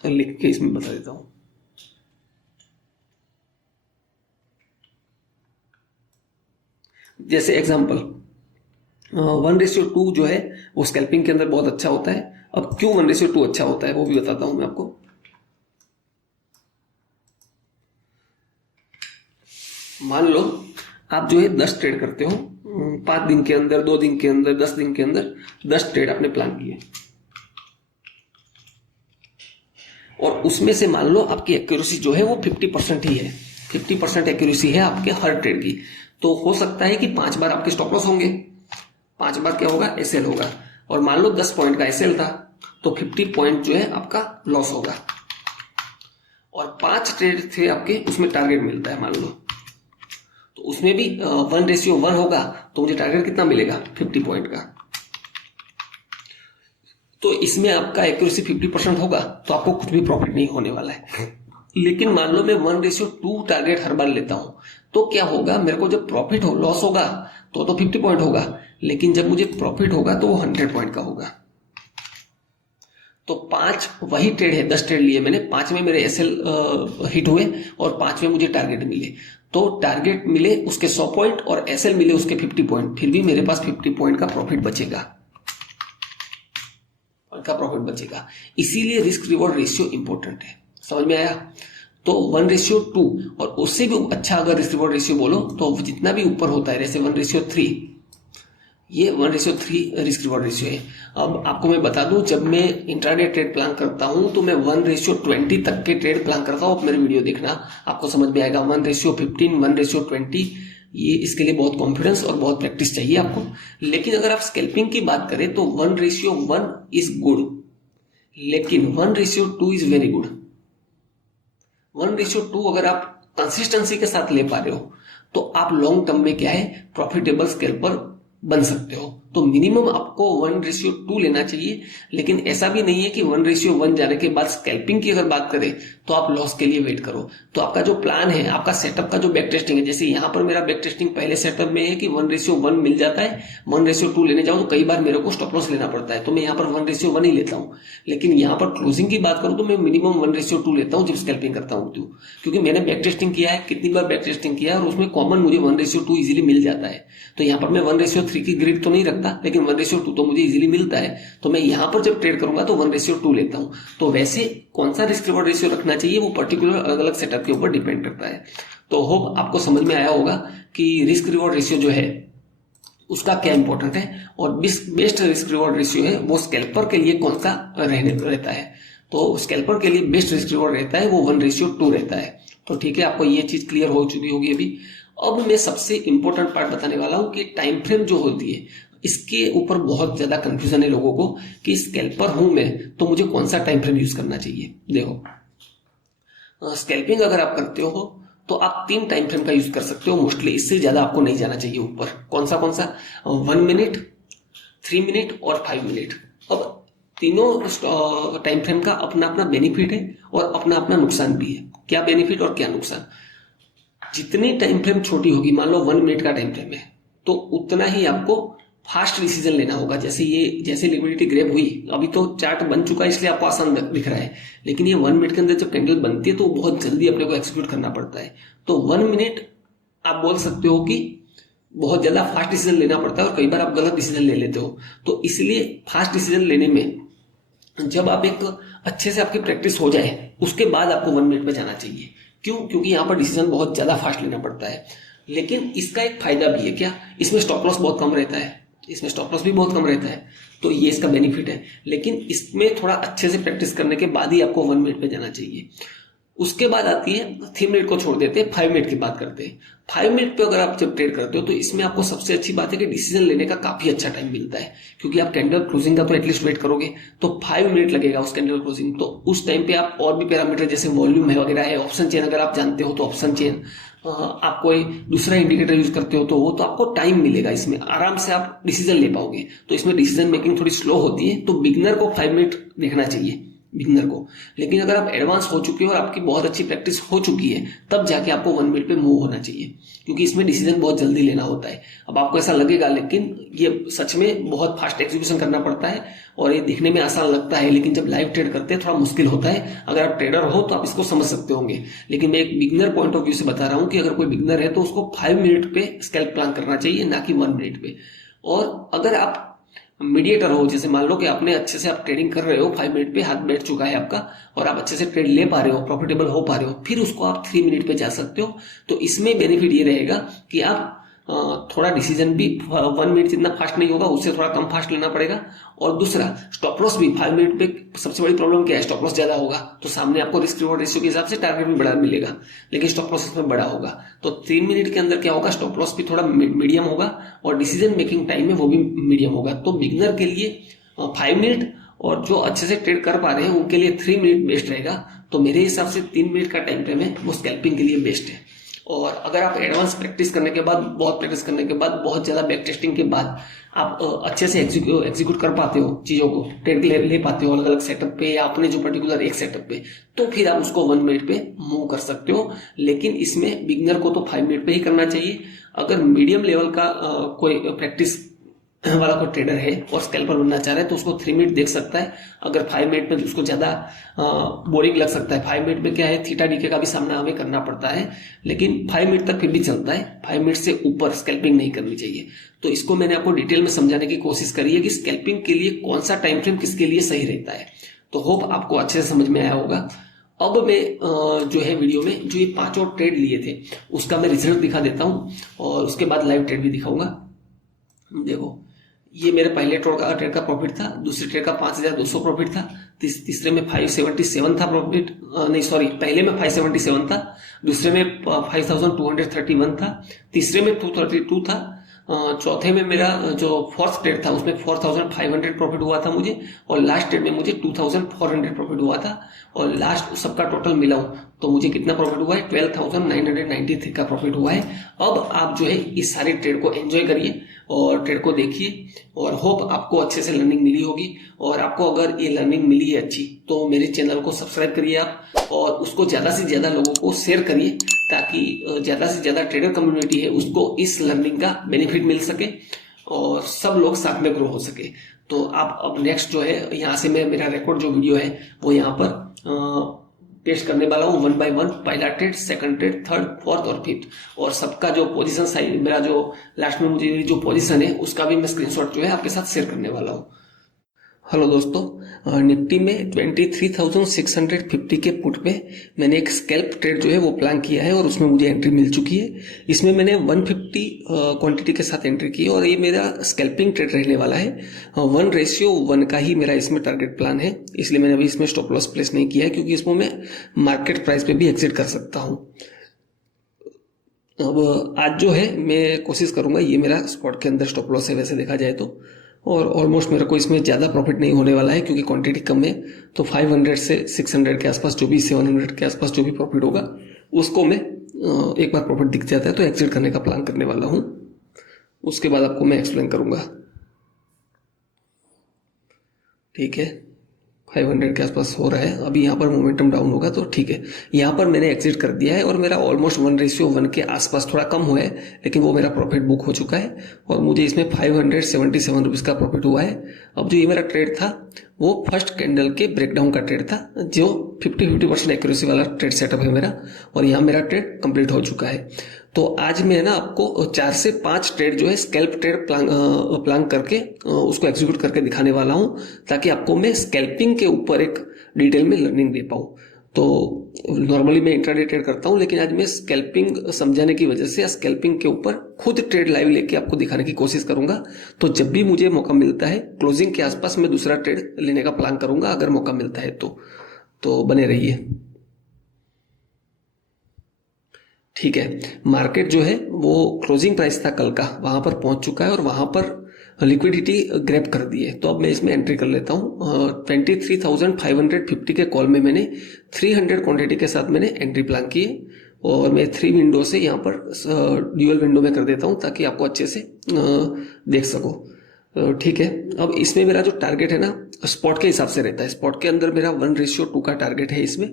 लिख के इसमें बता देता हूं। जैसे एग्जांपल 1:2 जो है वो स्कैल्पिंग के अंदर बहुत अच्छा होता है। अब क्यों 1:2 अच्छा होता है वो भी बताता हूं मैं आपको। मान लो आप जो है 10 ट्रेड करते हो 5 दिन के अंदर, 2 दिन के अंदर, 10 दिन के अंदर 10 ट्रेड आपने प्लान किए, और उसमें से मान लो आपकी एक्यूरेसी जो है वो 50% ही है, 50% एक्यूरेसी है आपके हर ट्रेड की। तो हो सकता है कि 5 बार आपके स्टॉप लॉस होंगे, 5 बार क्या होगा, एसएल होगा, और मान लो 10 पॉइंट का एसएल था तो 50 पॉइंट जो है आपका लॉस होगा, और 5 ट्रेड थे आपके, उसमें टारगेट मिलता है मान लो, तो उसमें भी 1:1 होगा, तो मुझे टारगेट कितना मिलेगा, 50 पॉइंट का। तो इसमें आपका एक्यूरेसी 50% होगा, तो आपको कुछ भी प्रॉफिट नहीं होने वाला है। लेकिन मान लो मैं 1:2 टारगेट हर बार लेता हूं, तो क्या होगा, मेरे को जब प्रॉफिट हो, लॉस होगा तो 50 पॉइंट होगा, लेकिन जब मुझे प्रॉफिट होगा तो वो 100 पॉइंट का होगा। तो 5 वही ट्रेड है, 10 ट्रेड लिए मैंने, 5 में मेरे एसएल हिट हुए और 5 में मुझे टारगेट मिले। तो टारगेट मिले उसके 100 पॉइंट और एसएल मिले उसके 50 पॉइंट, फिर भी मेरे पास 50 पॉइंट का प्रॉफिट बचेगा। इसीलिए रिस्क रिवॉर्ड रेशियो इंपॉर्टेंट है। समझ में आया? तो 1:2 और उससे भी अच्छा अगर रिस्क रिवॉर्ड रेशियो बोलो तो जितना भी ऊपर होता है, जैसे 1:3, ये 1:3 रिस्क रिवॉर्ड रेशियो है। अब आपको मैं बता दूं, जब मैं इंट्राडे ट्रेड प्लान करता हूं तो मैं 1:20 तक के ट्रेड प्लान करता हूं। आप मेरे वीडियो देखना, आपको समझ में आएगा। 1:15, 1:20, ये इसके लिए बहुत कॉन्फिडेंस और बहुत प्रैक्टिस चाहिए आपको। लेकिन अगर आप स्कैल्पिंग की बात करें तो 1:1 इज गुड, लेकिन 1:2 इज वेरी गुड। 1:2 अगर आप कंसिस्टेंसी के साथ ले पा रहे हो तो आप लॉन्ग टर्म में क्या है, प्रॉफिटेबल स्कैल्पर बन सकते हो। तो मिनिमम आपको 1:2 लेना चाहिए, लेकिन ऐसा भी नहीं है कि 1:1 जाने के बाद स्कैल्पिंग की अगर बात करें तो आप लॉस के लिए वेट करो। तो आपका जो प्लान है, आपका सेटअप का जो बैक टेस्टिंग है, जैसे यहाँ पर मेरा बैक टेस्टिंग पहले सेटअप में है कि 1:1 मिल जाता है, 1:2 लेने जाओ तो कई बार मेरे को स्टॉप लॉस लेना पड़ता है, तो मैं यहाँ पर 1:1 ही लेता हूँ। लेकिन यहाँ पर क्लोजिंग की बात करूँ तो मैं मिनिमम 1:2 लेता हूँ जब स्कैल्पिंग करता हूँ, क्योंकि मैंने बैक टेस्टिंग किया है, कितनी बार बैक टेस्टिंग किया है, और उसमें कॉमन मुझे 1:2 इजिली मिल जाता है। तो यहाँ पर मैं 1:3 की ग्रिड तो नहीं रखता, लेकिन 1:2 तो मुझे इजीली मिलता है, तो मैं यहाँ पर जब ट्रेड करूंगा तो 1:2 लेता हूँ। तो वैसे कौन सा रिस्क रिवॉर्ड रेशियो रखना चाहिए वो पर्टिकुलर अलग अलग सेटअप के ऊपर डिपेंड करता है। तो होप आपको समझ में आया होगा कि रिस्क रिवॉर्ड रेशियो जो है उसका क्या इंपॉर्टेंट है, और बेस्ट रिस्क रिवॉर्ड रेशियो है वो स्कैल्पर के लिए कौन सा रहता है। तो स्कैल्पर के लिए बेस्ट रिस्क रिवॉर्ड रहता है वो 1:2 रहता है। तो ठीक है, आपको ये चीज क्लियर हो चुकी होगी अभी। अब मैं सबसे इंपॉर्टेंट पार्ट बताने वाला हूं कि टाइम फ्रेम जो होती है, इसके ऊपर बहुत ज्यादा कंफ्यूजन है लोगों को कि स्कैल्पर हूं मैं तो मुझे कौन सा टाइम फ्रेम यूज करना चाहिए। देखो, स्कैल्पिंग अगर आप करते हो तो आप 3 टाइम फ्रेम का यूज कर सकते हो मोस्टली, इससे ज्यादा आपको नहीं जाना चाहिए ऊपर। कौन सा 1 मिनट, 3 मिनट और 5 मिनट। अब तीनों टाइम फ्रेम का अपना अपना बेनिफिट है और अपना अपना नुकसान भी है। क्या बेनिफिट और क्या नुकसान? जितनी टाइम फ्रेम छोटी होगी, मान लो 1 मिनट का टाइम फ्रेम है, तो उतना ही आपको फास्ट डिसीजन लेना होगा। जैसे लिक्विडिटी ग्रैब हुई, अभी तो चार्ट बन चुका है इसलिए आपको आसान दिख रहा है, लेकिन ये 1 मिनट के अंदर जब कैंडल बनती है तो बहुत जल्दी अपने को एक्सिक्यूट करना पड़ता है। तो 1 मिनट आप बोल सकते हो कि बहुत ज्यादा फास्ट डिसीजन लेना पड़ता है, और कई बार आप गलत डिसीजन ले लेते हो। तो इसलिए फास्ट डिसीजन लेने में जब आप एक अच्छे से आपकी प्रैक्टिस हो जाए उसके बाद आपको 1 मिनट पे जाना चाहिए। क्यों? क्योंकि यहाँ पर डिसीजन बहुत ज्यादा फास्ट लेना पड़ता है। लेकिन इसका एक फायदा भी है, क्या? इसमें स्टॉप लॉस बहुत कम रहता है, इसमें स्टॉप लॉस भी बहुत कम रहता है, तो ये इसका बेनिफिट है। लेकिन इसमें थोड़ा अच्छे से प्रैक्टिस करने के बाद ही आपको 1 मिनट पे जाना चाहिए। उसके बाद आती है 3 मिनट को छोड़ देते हैं, 5 मिनट की बात करते हैं। 5 मिनट पे अगर आप जब ट्रेड करते हो तो इसमें आपको सबसे अच्छी बात है कि डिसीजन लेने का काफी अच्छा टाइम मिलता है, क्योंकि आप कैंडल क्लोजिंग का तो एटलीस्ट वेट करोगे तो 5 मिनट लगेगा उस कैंडल क्लोजिंग। तो उस टाइम पे आप और भी पैरामीटर जैसे वॉल्यूम है वगैरह है, ऑप्शन चेन अगर आप जानते हो तो ऑप्शन चेन, आप कोई दूसरा इंडिकेटर यूज करते हो तो वो, तो आपको टाइम मिलेगा, इसमें आराम से आप डिसीजन ले पाओगे। तो इसमें डिसीजन मेकिंग थोड़ी स्लो होती है, तो बिगनर को 5 मिनट देखना चाहिए, बिगनर को। लेकिन अगर आप एडवांस हो चुके हो और आपकी बहुत अच्छी प्रैक्टिस हो चुकी है तब जाके आपको 1 मिनट पे मूव होना चाहिए, क्योंकि इसमें डिसीजन बहुत जल्दी लेना होता है। अब आपको ऐसा लगेगा, लेकिन ये सच में बहुत फास्ट एग्जीक्यूशन करना पड़ता है और ये दिखने में आसान लगता है, लेकिन जब लाइव ट्रेड करते हैं थोड़ा मुश्किल होता है। अगर आप ट्रेडर हो तो आप इसको समझ सकते होंगे, लेकिन मैं एक बिगनर पॉइंट ऑफ व्यू से बता रहा हूं कि अगर कोई बिगनर है तो उसको 5 मिनट पे स्कैल्प प्लान करना चाहिए, ना कि 1 मिनट पे। और अगर आप मीडिएटर हो, जैसे मान लो कि आपने अच्छे से आप ट्रेडिंग कर रहे हो, 5 मिनट पे हाथ बैठ चुका है आपका और आप अच्छे से ट्रेड ले पा रहे हो, प्रॉफिटेबल हो पा रहे हो, फिर उसको आप 3 मिनट पे जा सकते हो। तो इसमें बेनिफिट ये रहेगा कि आप थोड़ा डिसीजन भी 1 मिनट जितना फास्ट नहीं होगा, उससे थोड़ा कम फास्ट लेना पड़ेगा। और दूसरा, स्टॉप लॉस भी 5 मिनट पे सबसे बड़ी प्रॉब्लम क्या है, स्टॉप लॉस ज्यादा होगा तो सामने आपको रिस्क रिवॉर्ड रेशियो के हिसाब से टारगेट भी बड़ा मिलेगा, लेकिन स्टॉप लॉस इसमें बड़ा होगा। तो 3 मिनट के अंदर क्या होगा, स्टॉप लॉस भी थोड़ा मीडियम होगा और डिसीजन मेकिंग टाइम है वो भी मीडियम होगा। तो बिगिनर के लिए 5 मिनट और जो अच्छे से ट्रेड कर पा रहे हैं उनके लिए 3 मिनट बेस्ट रहेगा। तो मेरे हिसाब से 3 मिनट का टाइम फ्रेम है वो स्कैल्पिंग के लिए बेस्ट है। और अगर आप एडवांस प्रैक्टिस करने के बाद, बहुत प्रैक्टिस करने के बाद, बहुत ज्यादा बैक टेस्टिंग के बाद आप अच्छे से एग्जीक्यूट कर पाते हो चीजों को, ट्रेड ले पाते हो अलग अलग सेटअप पे या अपने जो पर्टिकुलर एक सेटअप पे, तो फिर आप उसको 1 मिनट पे मूव कर सकते हो। लेकिन इसमें बिगिनर को तो 5 मिनट पे ही करना चाहिए। अगर मीडियम लेवल का कोई प्रैक्टिस वाला कोई ट्रेडर है और स्कैल्पर बनना चाह रहा है तो उसको 3 मिनट देख सकता है। अगर 5 मिनट में उसको ज्यादा बोरिंग लग सकता है, 5 मिनट में क्या है, थीटा डीके का भी सामना हमें करना पड़ता है, लेकिन 5 मिनट तक फिर भी चलता है। 5 मिनट से ऊपर स्कैल्पिंग नहीं करनी चाहिए। तो इसको मैंने आपको डिटेल में समझाने की कोशिश करी है कि स्कैल्पिंग के लिए कौन सा टाइम फ्रेम किसके लिए सही रहता है। तो होप आपको अच्छे से समझ में आया होगा। अब मैं जो है वीडियो में जो ये 5 और ट्रेड लिए थे उसका मैं रिजल्ट दिखा देता हूँ और उसके बाद लाइव ट्रेड भी दिखाऊंगा। देखो, ये मेरे पहले ट्रेड का प्रॉफिट था, दूसरे ट्रेड का 5200 प्रॉफिट था, तीसरे में 577 था प्रॉफिट, नहीं सॉरी, पहले में 577 था, दूसरे में 5231 था, तीसरे में 232 था, चौथे में मेरा जो फोर्थ ट्रेड था उसमें 4500 प्रॉफिट हुआ था मुझे, और लास्ट ट्रेड में मुझे 2400 प्रॉफिट हुआ था। और लास्ट सबका टोटल मिलाऊं तो मुझे कितना प्रॉफिट हुआ है, 12,993 का प्रॉफिट हुआ है। अब आप जो है इस सारी ट्रेड को एंजॉय करिए और ट्रेड को देखिए और होप आपको अच्छे से लर्निंग मिली होगी। और आपको अगर ये लर्निंग मिली है अच्छी तो मेरे चैनल को सब्सक्राइब करिए आप, और उसको ज्यादा से ज्यादा लोगों को शेयर करिए ताकि ज्यादा से ज्यादा ट्रेडर कम्युनिटी है उसको इस लर्निंग का बेनिफिट मिल सके और सब लोग साथ में ग्रो हो सके। तो आप अब नेक्स्ट जो है यहाँ से मैं मेरा रिकॉर्ड जो वीडियो है वो यहाँ पर पेस्ट करने वाला हूँ 1 बाय 1, पहला trade, second trade, third, fourth और फिफ्थ, और सबका जो पोजीशन साइज मेरा जो लास्ट में मुझे जो पोजीशन है उसका भी मैं स्क्रीनशॉट जो है आपके साथ शेयर करने वाला हूँ। हेलो दोस्तों, निफ्टी में 23,650 के पुट पे मैंने एक स्कैल्प ट्रेड जो है वो प्लान किया है और उसमें मुझे एंट्री मिल चुकी है। इसमें मैंने 150 क्वांटिटी के साथ एंट्री की है और ये मेरा स्कैल्पिंग ट्रेड रहने वाला है। 1:1 का ही मेरा इसमें टारगेट प्लान है, इसलिए मैंने अभी इसमें स्टॉप लॉस प्लेस नहीं किया है क्योंकि इसमें मैं मार्केट प्राइस पे भी एग्जिट कर सकता हूँ। अब आज जो है मैं कोशिश करूंगा, ये मेरा स्पॉट के अंदर स्टॉप लॉस है वैसे देखा जाए तो, और ऑलमोस्ट मेरे को इसमें ज़्यादा प्रॉफिट नहीं होने वाला है क्योंकि क्वांटिटी कम है। तो 500 से 600 के आसपास जो भी 700 के आसपास जो भी प्रॉफिट होगा उसको मैं एक बार प्रॉफिट दिख जाता है तो एग्जिट करने का प्लान करने वाला हूँ। उसके बाद आपको मैं एक्सप्लेन करूँगा। ठीक है, 500 के आसपास हो रहा है, अभी यहाँ पर मोमेंटम डाउन होगा तो ठीक है। यहाँ पर मैंने एग्जिट कर दिया है और मेरा ऑलमोस्ट 1:1 के आसपास, थोड़ा कम हुआ है लेकिन वो मेरा प्रॉफिट बुक हो चुका है और मुझे इसमें 577 रुपीज़ का प्रॉफिट हुआ है। अब जो ये मेरा ट्रेड था वो फर्स्ट कैंडल के ब्रेकडाउन का ट्रेड था जो 50% एक्यूरेसी वाला ट्रेड सेटअप है मेरा, और यहाँ मेरा ट्रेड कंप्लीट हो चुका है। तो आज मैं ना आपको 4 से 5 ट्रेड जो है स्कैल्प ट्रेड प्लान करके उसको एग्जीक्यूट करके दिखाने वाला हूँ ताकि आपको मैं स्कैल्पिंग के ऊपर एक डिटेल में लर्निंग दे पाऊँ। तो नॉर्मली मैं इंट्राडे ट्रेड करता हूँ लेकिन आज मैं स्कैल्पिंग समझाने की वजह से स्कैल्पिंग के ऊपर खुद ट्रेड लाइव लेके आपको दिखाने की कोशिश करूंगा। तो जब भी मुझे मौका मिलता है क्लोजिंग के आसपास मैं दूसरा ट्रेड लेने का प्लान करूंगा अगर मौका मिलता है तो बने रहिए। ठीक है, मार्केट जो है वो क्लोजिंग प्राइस था कल का, वहां पर पहुंच चुका है और वहां पर लिक्विडिटी ग्रैब कर दी है। तो अब मैं इसमें एंट्री कर लेता हूँ। 23,550 के कॉल में मैंने 300 क्वांटिटी के साथ मैंने एंट्री प्लान की है और मैं 3 विंडो से यहाँ पर ड्यूअल विंडो में कर देता हूँ ताकि आपको अच्छे से देख सको। ठीक है, अब इसमें मेरा जो टारगेट है ना स्पॉट के हिसाब से रहता है। स्पॉट के अंदर मेरा 1:2 का टारगेट है इसमें,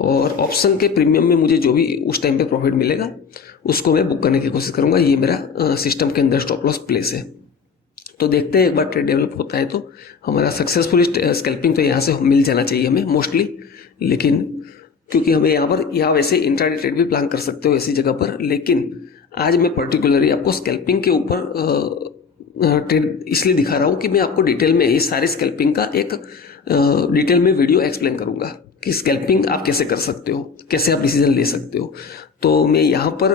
और ऑप्शन के प्रीमियम में मुझे जो भी उस टाइम पे प्रॉफिट मिलेगा उसको मैं बुक करने की कोशिश करूंगा। ये मेरा सिस्टम के अंदर स्टॉप लॉस प्लेस है। तो देखते हैं, एक बार ट्रेड डेवलप होता है तो हमारा सक्सेसफुल स्कैल्पिंग तो यहाँ से मिल जाना चाहिए हमें मोस्टली। लेकिन क्योंकि हमें यहाँ वैसे इंट्राडे ट्रेड भी प्लान कर सकते हो ऐसी जगह पर, लेकिन आज मैं पर्टिकुलरली आपको स्कैल्पिंग के ऊपर ट्रेड इसलिए दिखा रहा हूं कि मैं आपको डिटेल में इस सारे स्कैल्पिंग का एक डिटेल में वीडियो एक्सप्लेन करूंगा कि स्कैल्पिंग आप कैसे कर सकते हो, कैसे आप डिसीजन ले सकते हो। तो मैं यहाँ पर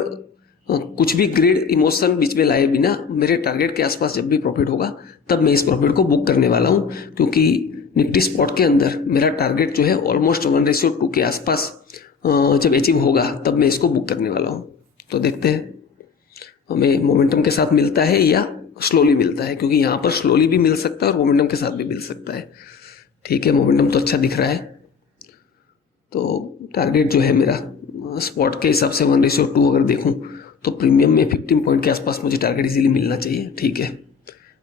कुछ भी ग्रिड इमोशन बीच में लाए बिना मेरे टारगेट के आसपास जब भी प्रॉफिट होगा तब मैं इस प्रॉफिट को बुक करने वाला हूँ, क्योंकि निफ्टी स्पॉट के अंदर मेरा टारगेट जो है ऑलमोस्ट 1:2 के आसपास जब अचीव होगा तब मैं इसको बुक करने वाला हूँ। तो देखते हैं हमें मोमेंटम के साथ मिलता है या स्लोली मिलता है, क्योंकि यहाँ पर स्लोली भी मिल सकता है और मोमेंटम के साथ भी मिल सकता है। ठीक है, मोमेंटम तो अच्छा दिख रहा है। तो टारगेट जो है मेरा स्पॉट के हिसाब से 1:2 अगर देखूं तो प्रीमियम में 15 पॉइंट के आसपास मुझे टारगेट इजीली मिलना चाहिए। ठीक है,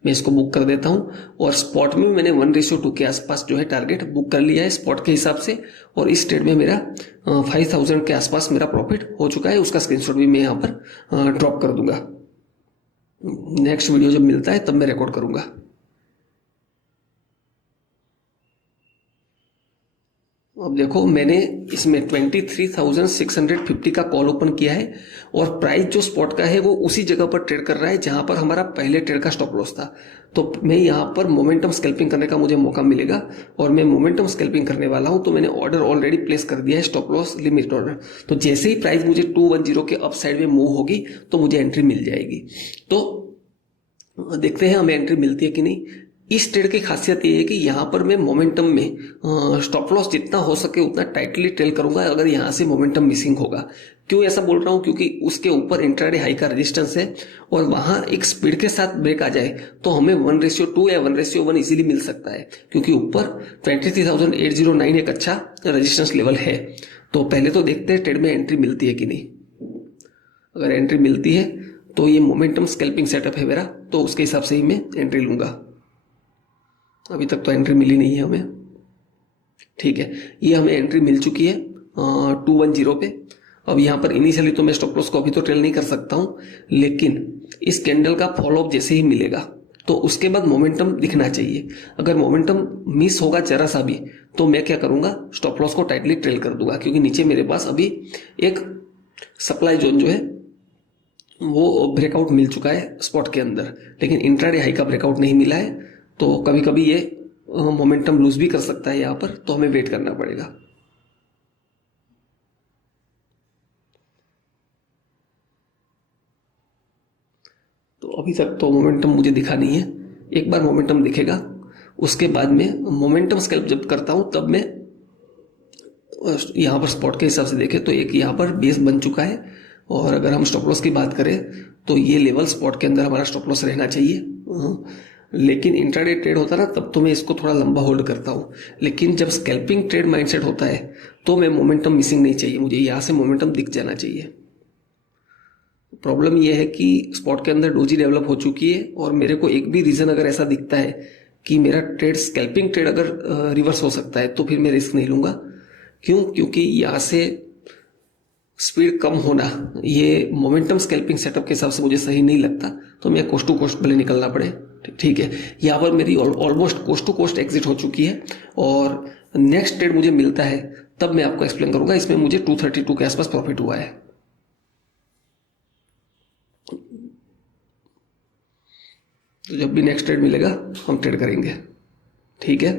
मैं इसको बुक कर देता हूं। और स्पॉट में मैंने 1:2 के आसपास जो है टारगेट बुक कर लिया है स्पॉट के हिसाब से, और इस ट्रेड में मेरा 5000 के आसपास मेरा प्रॉफिट हो चुका है। उसका स्क्रीनशॉट भी मैं यहाँ पर ड्रॉप कर दूंगा। नेक्स्ट वीडियो जब मिलता है तब मैं रिकॉर्ड करूंगा। अब देखो मैंने इसमें 23,650 का कॉल ओपन किया है और प्राइस जो स्पॉट का है वो उसी जगह पर ट्रेड कर रहा है जहां पर हमारा पहले ट्रेड का स्टॉप लॉस था। तो मैं यहां पर मोमेंटम स्कैल्पिंग करने का मुझे मौका मिलेगा और मैं मोमेंटम स्कैल्पिंग करने वाला हूं। तो मैंने ऑर्डर ऑलरेडी प्लेस कर दिया है, स्टॉप लॉस लिमिट ऑर्डर। तो जैसे ही प्राइस मुझे 210 के अप साइड में मूव होगी तो मुझे एंट्री मिल जाएगी। तो देखते हैं हमें एंट्री मिलती है कि नहीं। इस ट्रेड की खासियत ये है कि यहाँ पर मैं मोमेंटम में स्टॉप लॉस जितना हो सके उतना टाइटली ट्रेल करूंगा अगर यहाँ से मोमेंटम मिसिंग होगा। क्यों ऐसा बोल रहा हूँ, क्योंकि उसके ऊपर इंट्राडे हाई का रेजिस्टेंस है और वहां एक स्पीड के साथ ब्रेक आ जाए तो हमें 1:2 या 1:1 इजीली मिल सकता है, क्योंकि ऊपर 23,809 एक अच्छा रेजिस्टेंस लेवल है। तो पहले तो देखते हैं ट्रेड में एंट्री मिलती है कि नहीं। अगर एंट्री मिलती है तो ये मोमेंटम स्कैल्पिंग सेटअप है मेरा, तो उसके हिसाब से ही मैं एंट्री लूंगा। अभी तक तो एंट्री मिली नहीं है हमें। ठीक है, ये हमें एंट्री मिल चुकी है 210 पे। अब यहाँ पर इनिशियली तो मैं स्टॉप लॉस को अभी तो ट्रेल नहीं कर सकता हूँ, लेकिन इस कैंडल का फॉलोअप जैसे ही मिलेगा तो उसके बाद मोमेंटम दिखना चाहिए। अगर मोमेंटम मिस होगा जरा सा भी तो मैं क्या करूंगा, स्टॉप लॉस को टाइटली ट्रेल कर दूंगा, क्योंकि नीचे मेरे पास अभी एक सप्लाई जोन जो है वो ब्रेकआउट मिल चुका है स्पॉट के अंदर, लेकिन इंट्राडे हाई का ब्रेकआउट नहीं मिला है। तो कभी कभी ये मोमेंटम लूज भी कर सकता है यहाँ पर, तो हमें वेट करना पड़ेगा। तो अभी तक तो मोमेंटम मुझे दिखा नहीं है। एक बार मोमेंटम दिखेगा उसके बाद में मोमेंटम स्कैल्प जब करता हूं तब मैं यहाँ पर स्पॉट के हिसाब से देखें तो एक यहाँ पर बेस बन चुका है। और अगर हम स्टॉप लॉस की बात करें तो ये लेवल स्पॉट के अंदर हमारा स्टॉप लॉस रहना चाहिए। लेकिन इंट्राडे ट्रेड होता ना तब तो मैं इसको थोड़ा लंबा होल्ड करता हूँ, लेकिन जब स्कैल्पिंग ट्रेड माइंडसेट होता है तो मैं मोमेंटम मिसिंग नहीं चाहिए, मुझे यहाँ से मोमेंटम दिख जाना चाहिए। प्रॉब्लम यह है कि स्पॉट के अंदर डोजी डेवलप हो चुकी है और मेरे को एक भी रीजन अगर ऐसा दिखता है कि मेरा ट्रेड स्कैल्पिंग ट्रेड अगर रिवर्स हो सकता है तो फिर मैं रिस्क नहीं लूंगा। क्यों, क्योंकि यहाँ से स्पीड कम होना ये मोमेंटम स्कैल्पिंग सेटअप के हिसाब से मुझे सही नहीं लगता। तो मैं कोस्ट टू कोस्ट भले निकलना पड़े। ठीक है, यहाँ पर मेरी almost cost to cost exit हो चुकी है और नेक्स्ट ट्रेड मुझे मिलता है तब मैं आपको एक्सप्लेन करूंगा। इसमें मुझे 232 के आसपास प्रॉफिट हुआ है। तो जब भी नेक्स्ट ट्रेड मिलेगा हम ट्रेड करेंगे। ठीक है,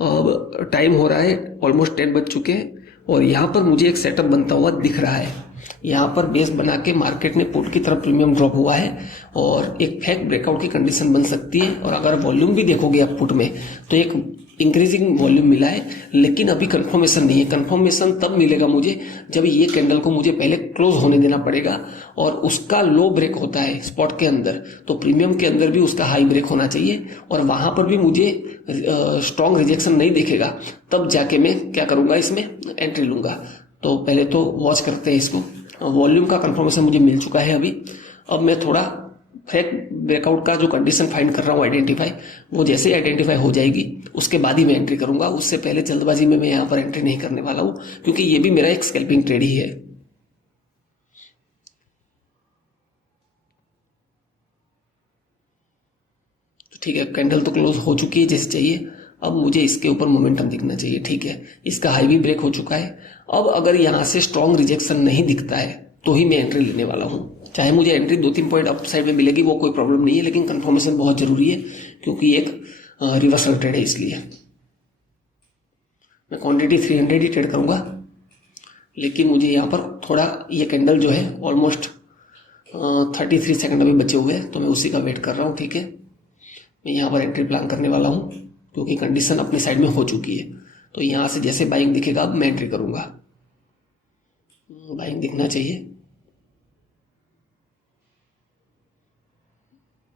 अब टाइम हो रहा है, ऑलमोस्ट 10 बज चुके हैं और यहाँ पर मुझे एक सेटअप बनता हुआ दिख रहा है। यहाँ पर बेस बना के मार्केट में पुट की तरफ प्रीमियम ड्रॉप हुआ है और एक फेक ब्रेकआउट की कंडीशन बन सकती है। और अगर वॉल्यूम भी देखोगे आप पुट में तो एक इंक्रीजिंग वॉल्यूम मिला है, लेकिन अभी कंफर्मेशन नहीं है। कंफर्मेशन तब मिलेगा मुझे जब ये कैंडल को मुझे पहले क्लोज होने देना पड़ेगा और उसका लो ब्रेक होता है स्पॉट के अंदर, तो प्रीमियम के अंदर भी उसका हाई ब्रेक होना चाहिए और वहां पर भी मुझे स्ट्रॉन्ग रिजेक्शन नहीं दिखेगा, तब जाके मैं क्या करूंगा, इसमें एंट्री लूंगा। तो पहले तो वॉच करते हैं इसको। वॉल्यूम का कंफर्मेशन मुझे मिल चुका है अभी। अब मैं थोड़ा फेक ब्रेकआउट का जो कंडीशन फाइंड कर रहा हूँ आइडेंटिफाई, वो जैसे आइडेंटिफाई हो जाएगी उसके बाद ही मैं एंट्री करूंगा। उससे पहले जल्दबाजी में मैं यहाँ पर एंट्री नहीं करने वाला हूँ, क्योंकि ये भी मेरा एक स्कैल्पिंग ट्रेड ही है। तो ठीक है, कैंडल तो क्लोज हो चुकी है जैसे चाहिए। अब मुझे इसके ऊपर मोमेंटम दिखना चाहिए। ठीक है, इसका हाई भी ब्रेक हो चुका है। अब अगर यहाँ से स्ट्रॉन्ग रिजेक्शन नहीं दिखता है तो ही मैं एंट्री लेने वाला हूँ। चाहे मुझे एंट्री 2-3 पॉइंट अप साइड में मिलेगी वो कोई प्रॉब्लम नहीं है, लेकिन कंफर्मेशन बहुत जरूरी है क्योंकि एक रिवर्सल ट्रेड है। इसलिए मैं क्वांटिटी 300 ही ट्रेड करूंगा, लेकिन मुझे यहाँ पर थोड़ा ये कैंडल जो है ऑलमोस्ट 33 सेकंड अभी बचे हुए हैं, तो मैं उसी का वेट कर रहा हूँ। ठीक है, मैं यहाँ पर एंट्री प्लान करने वाला हूँ क्योंकि कंडीशन अपनी साइड में हो चुकी है। तो यहाँ से जैसे बाइंग दिखेगा अब मैं एंट्री करूँगा। बाइंग दिखना चाहिए।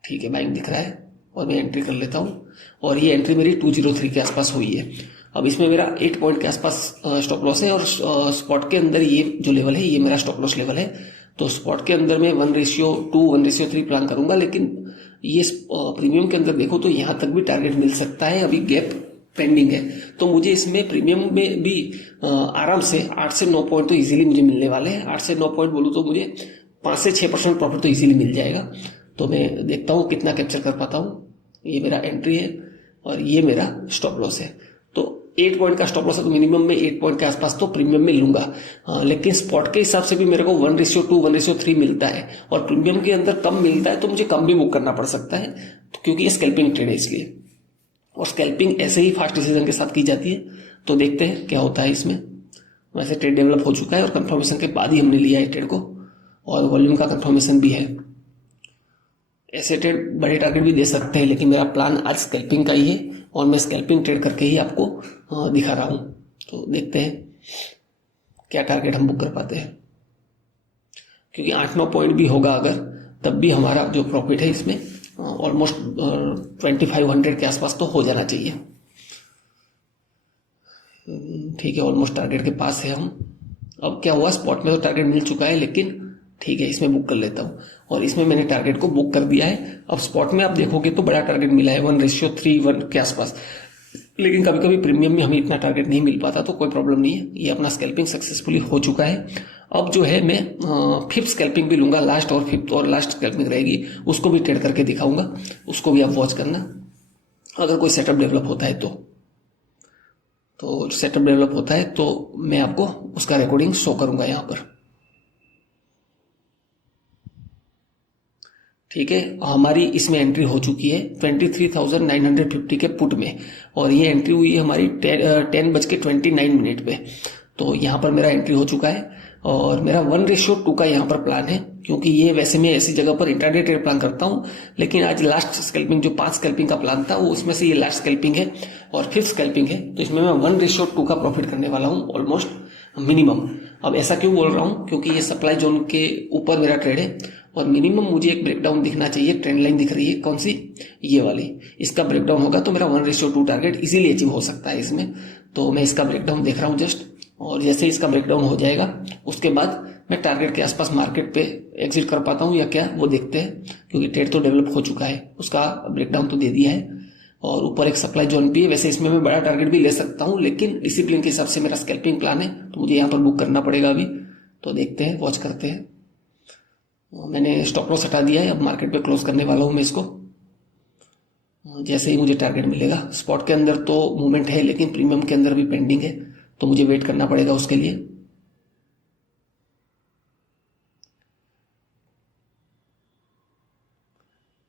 ठीक है, बाइंग दिख रहा है और मैं एंट्री कर लेता हूँ। और ये एंट्री मेरी 203 के आसपास हुई है। अब इसमें मेरा 8 पॉइंट के आसपास स्टॉप लॉस है और स्पॉट के अंदर ये जो लेवल है ये मेरा स्टॉप लॉस लेवल है। तो स्पॉट के अंदर मैं 1:2 1:3 प्लान करूंगा, लेकिन ये प्रीमियम के अंदर देखो तो यहाँ तक भी टारगेट मिल सकता है। अभी गैप पेंडिंग है, तो मुझे इसमें प्रीमियम में भी आराम से 8 से 9 पॉइंट तो इजीली मुझे मिलने वाले हैं। 8 से 9 पॉइंट बोलूँ तो मुझे 5 से 6% प्रॉफिट तो इजीली मिल जाएगा। तो मैं देखता हूँ कितना कैप्चर कर पाता हूँ। ये मेरा एंट्री है और ये मेरा स्टॉप लॉस है। तो 8 पॉइंट का स्टॉप लॉस है, तो मिनिमम में 8 पॉइंट के आसपास तो प्रीमियम में लूंगा। लेकिन स्पॉट के हिसाब से भी मेरे को 1:2 1:3 मिलता है और प्रीमियम के अंदर कम मिलता है, तो मुझे कम भी बुक करना पड़ सकता है, तो क्योंकि ये स्कैल्पिंग ट्रेड है इसलिए। और स्कैल्पिंग ऐसे ही फास्ट डिसीजन के साथ की जाती है। तो देखते हैं क्या होता है इसमें। वैसे ट्रेड डेवलप हो चुका है और कंफर्मेशन के बाद ही हमने लिया है ट्रेड को, और वॉल्यूम का कंफर्मेशन भी है। ऐसे ट्रेड बड़े टारगेट भी दे सकते हैं, लेकिन मेरा प्लान आज स्कैल्पिंग का ही है और मैं स्कैल्पिंग ट्रेड करके ही आपको दिखा रहा हूं। तो देखते हैं क्या टारगेट हम बुक कर पाते हैं, क्योंकि 8-9 पॉइंट भी होगा अगर, तब भी हमारा जो प्रॉफिट है इसमें ऑलमोस्ट 2500 के आसपास तो हो जाना चाहिए। ठीक है, ऑलमोस्ट टारगेट के पास है हम। अब क्या हुआ, स्पॉट में तो टारगेट मिल चुका है, लेकिन ठीक है इसमें बुक कर लेता हूँ और इसमें मैंने टारगेट को बुक कर दिया है। अब स्पॉट में आप देखोगे तो बड़ा टारगेट मिला है 1:3 के आसपास, लेकिन कभी कभी प्रीमियम में हमें इतना टारगेट नहीं मिल पाता, तो कोई प्रॉब्लम नहीं है। ये अपना स्कैल्पिंग सक्सेसफुली हो चुका है। अब जो है मैं 5th स्कैल्पिंग भी लूंगा, लास्ट और 5th और लास्ट स्कैल्पिंग रहेगी, उसको भी ट्रेड करके दिखाऊंगा। उसको भी आप वॉच करना अगर कोई सेटअप डेवलप होता है तो सेटअप डेवलप होता है तो मैं आपको उसका रिकॉर्डिंग शो करूंगा यहाँ पर। ठीक है, हमारी इसमें एंट्री हो चुकी है 23,950 के पुट में, और ये एंट्री हुई है हमारी 10:29 पे। तो यहाँ पर मेरा एंट्री हो चुका है और मेरा 1:2 का यहाँ पर प्लान है, क्योंकि ये वैसे मैं ऐसी जगह पर इंट्राडे ट्रेड प्लान करता हूँ, लेकिन आज लास्ट स्कैल्पिंग जो 5 स्कैल्पिंग का प्लान था वो उसमें से ये लास्ट स्कैल्पिंग है और 5th स्कैल्पिंग है, तो इसमें मैं 1:2 का प्रॉफिट करने वाला हूँ ऑलमोस्ट मिनिमम। अब ऐसा क्यों बोल रहा हूँ, क्योंकि ये सप्लाई जोन के ऊपर मेरा ट्रेड है और मिनिमम मुझे एक ब्रेकडाउन दिखना चाहिए। ट्रेंड लाइन दिख रही है कौन सी, ये वाली, इसका ब्रेकडाउन होगा तो मेरा 1:2 टारगेट इजीली अचीव हो सकता है इसमें। तो मैं इसका ब्रेकडाउन देख रहा हूँ जस्ट, और जैसे इसका ब्रेकडाउन हो जाएगा उसके बाद मैं टारगेट के आसपास मार्केट पे एग्जिट कर पाता हूँ या क्या, वो देखते हैं, क्योंकि ट्रेड तो डेवलप हो चुका है, उसका ब्रेकडाउन तो दे दिया है और ऊपर एक सप्लाई जोन भी है। वैसे इसमें मैं बड़ा टारगेट भी ले सकता हूँ, लेकिन डिसिप्लिन के हिसाब से मेरा स्कैल्पिंग प्लान है तो मुझे यहाँ पर बुक करना पड़ेगा अभी। तो देखते हैं, वॉच करते हैं। मैंने स्टॉप लॉस हटा दिया है, अब मार्केट पे क्लोज करने वाला हूँ मैं इसको जैसे ही मुझे टारगेट मिलेगा। स्पॉट के अंदर तो मूवमेंट है, लेकिन प्रीमियम के अंदर भी पेंडिंग है, तो मुझे वेट करना पड़ेगा उसके लिए।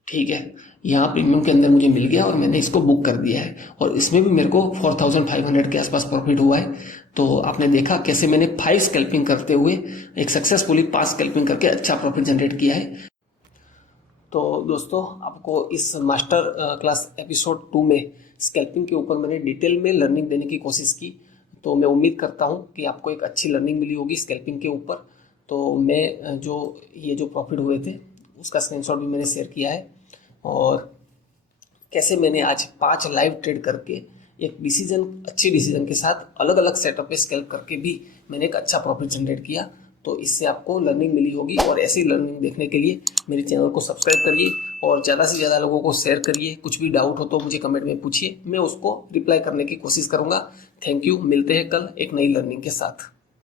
ठीक है, यहाँ प्रीमियम के अंदर मुझे मिल गया और मैंने इसको बुक कर दिया है, और इसमें भी मेरे को 4,500 के आसपास प्रॉफिट हुआ है। तो आपने देखा कैसे मैंने 5 स्कैल्पिंग करते हुए एक सक्सेसफुली 5 स्कैल्पिंग करके अच्छा प्रॉफिट जनरेट किया है। तो दोस्तों, आपको इस मास्टर क्लास एपिसोड 2 में स्कैल्पिंग के ऊपर मैंने डिटेल में लर्निंग देने की कोशिश की, तो मैं उम्मीद करता हूँ कि आपको एक अच्छी लर्निंग मिली होगी स्कैल्पिंग के ऊपर। तो मैं जो प्रॉफिट हुए थे उसका स्क्रीनशॉट भी मैंने शेयर किया है, और कैसे मैंने आज 5 लाइव ट्रेड करके एक अच्छी डिसीजन के साथ अलग अलग सेटअप पे स्कैल्प करके भी मैंने एक अच्छा प्रॉफिट जनरेट किया। तो इससे आपको लर्निंग मिली होगी, और ऐसी लर्निंग देखने के लिए मेरे चैनल को सब्सक्राइब करिए और ज़्यादा से ज़्यादा लोगों को शेयर करिए। कुछ भी डाउट हो तो मुझे कमेंट में पूछिए, मैं उसको रिप्लाई करने की कोशिश करूँगा। थैंक यू, मिलते हैं कल एक नई लर्निंग के साथ।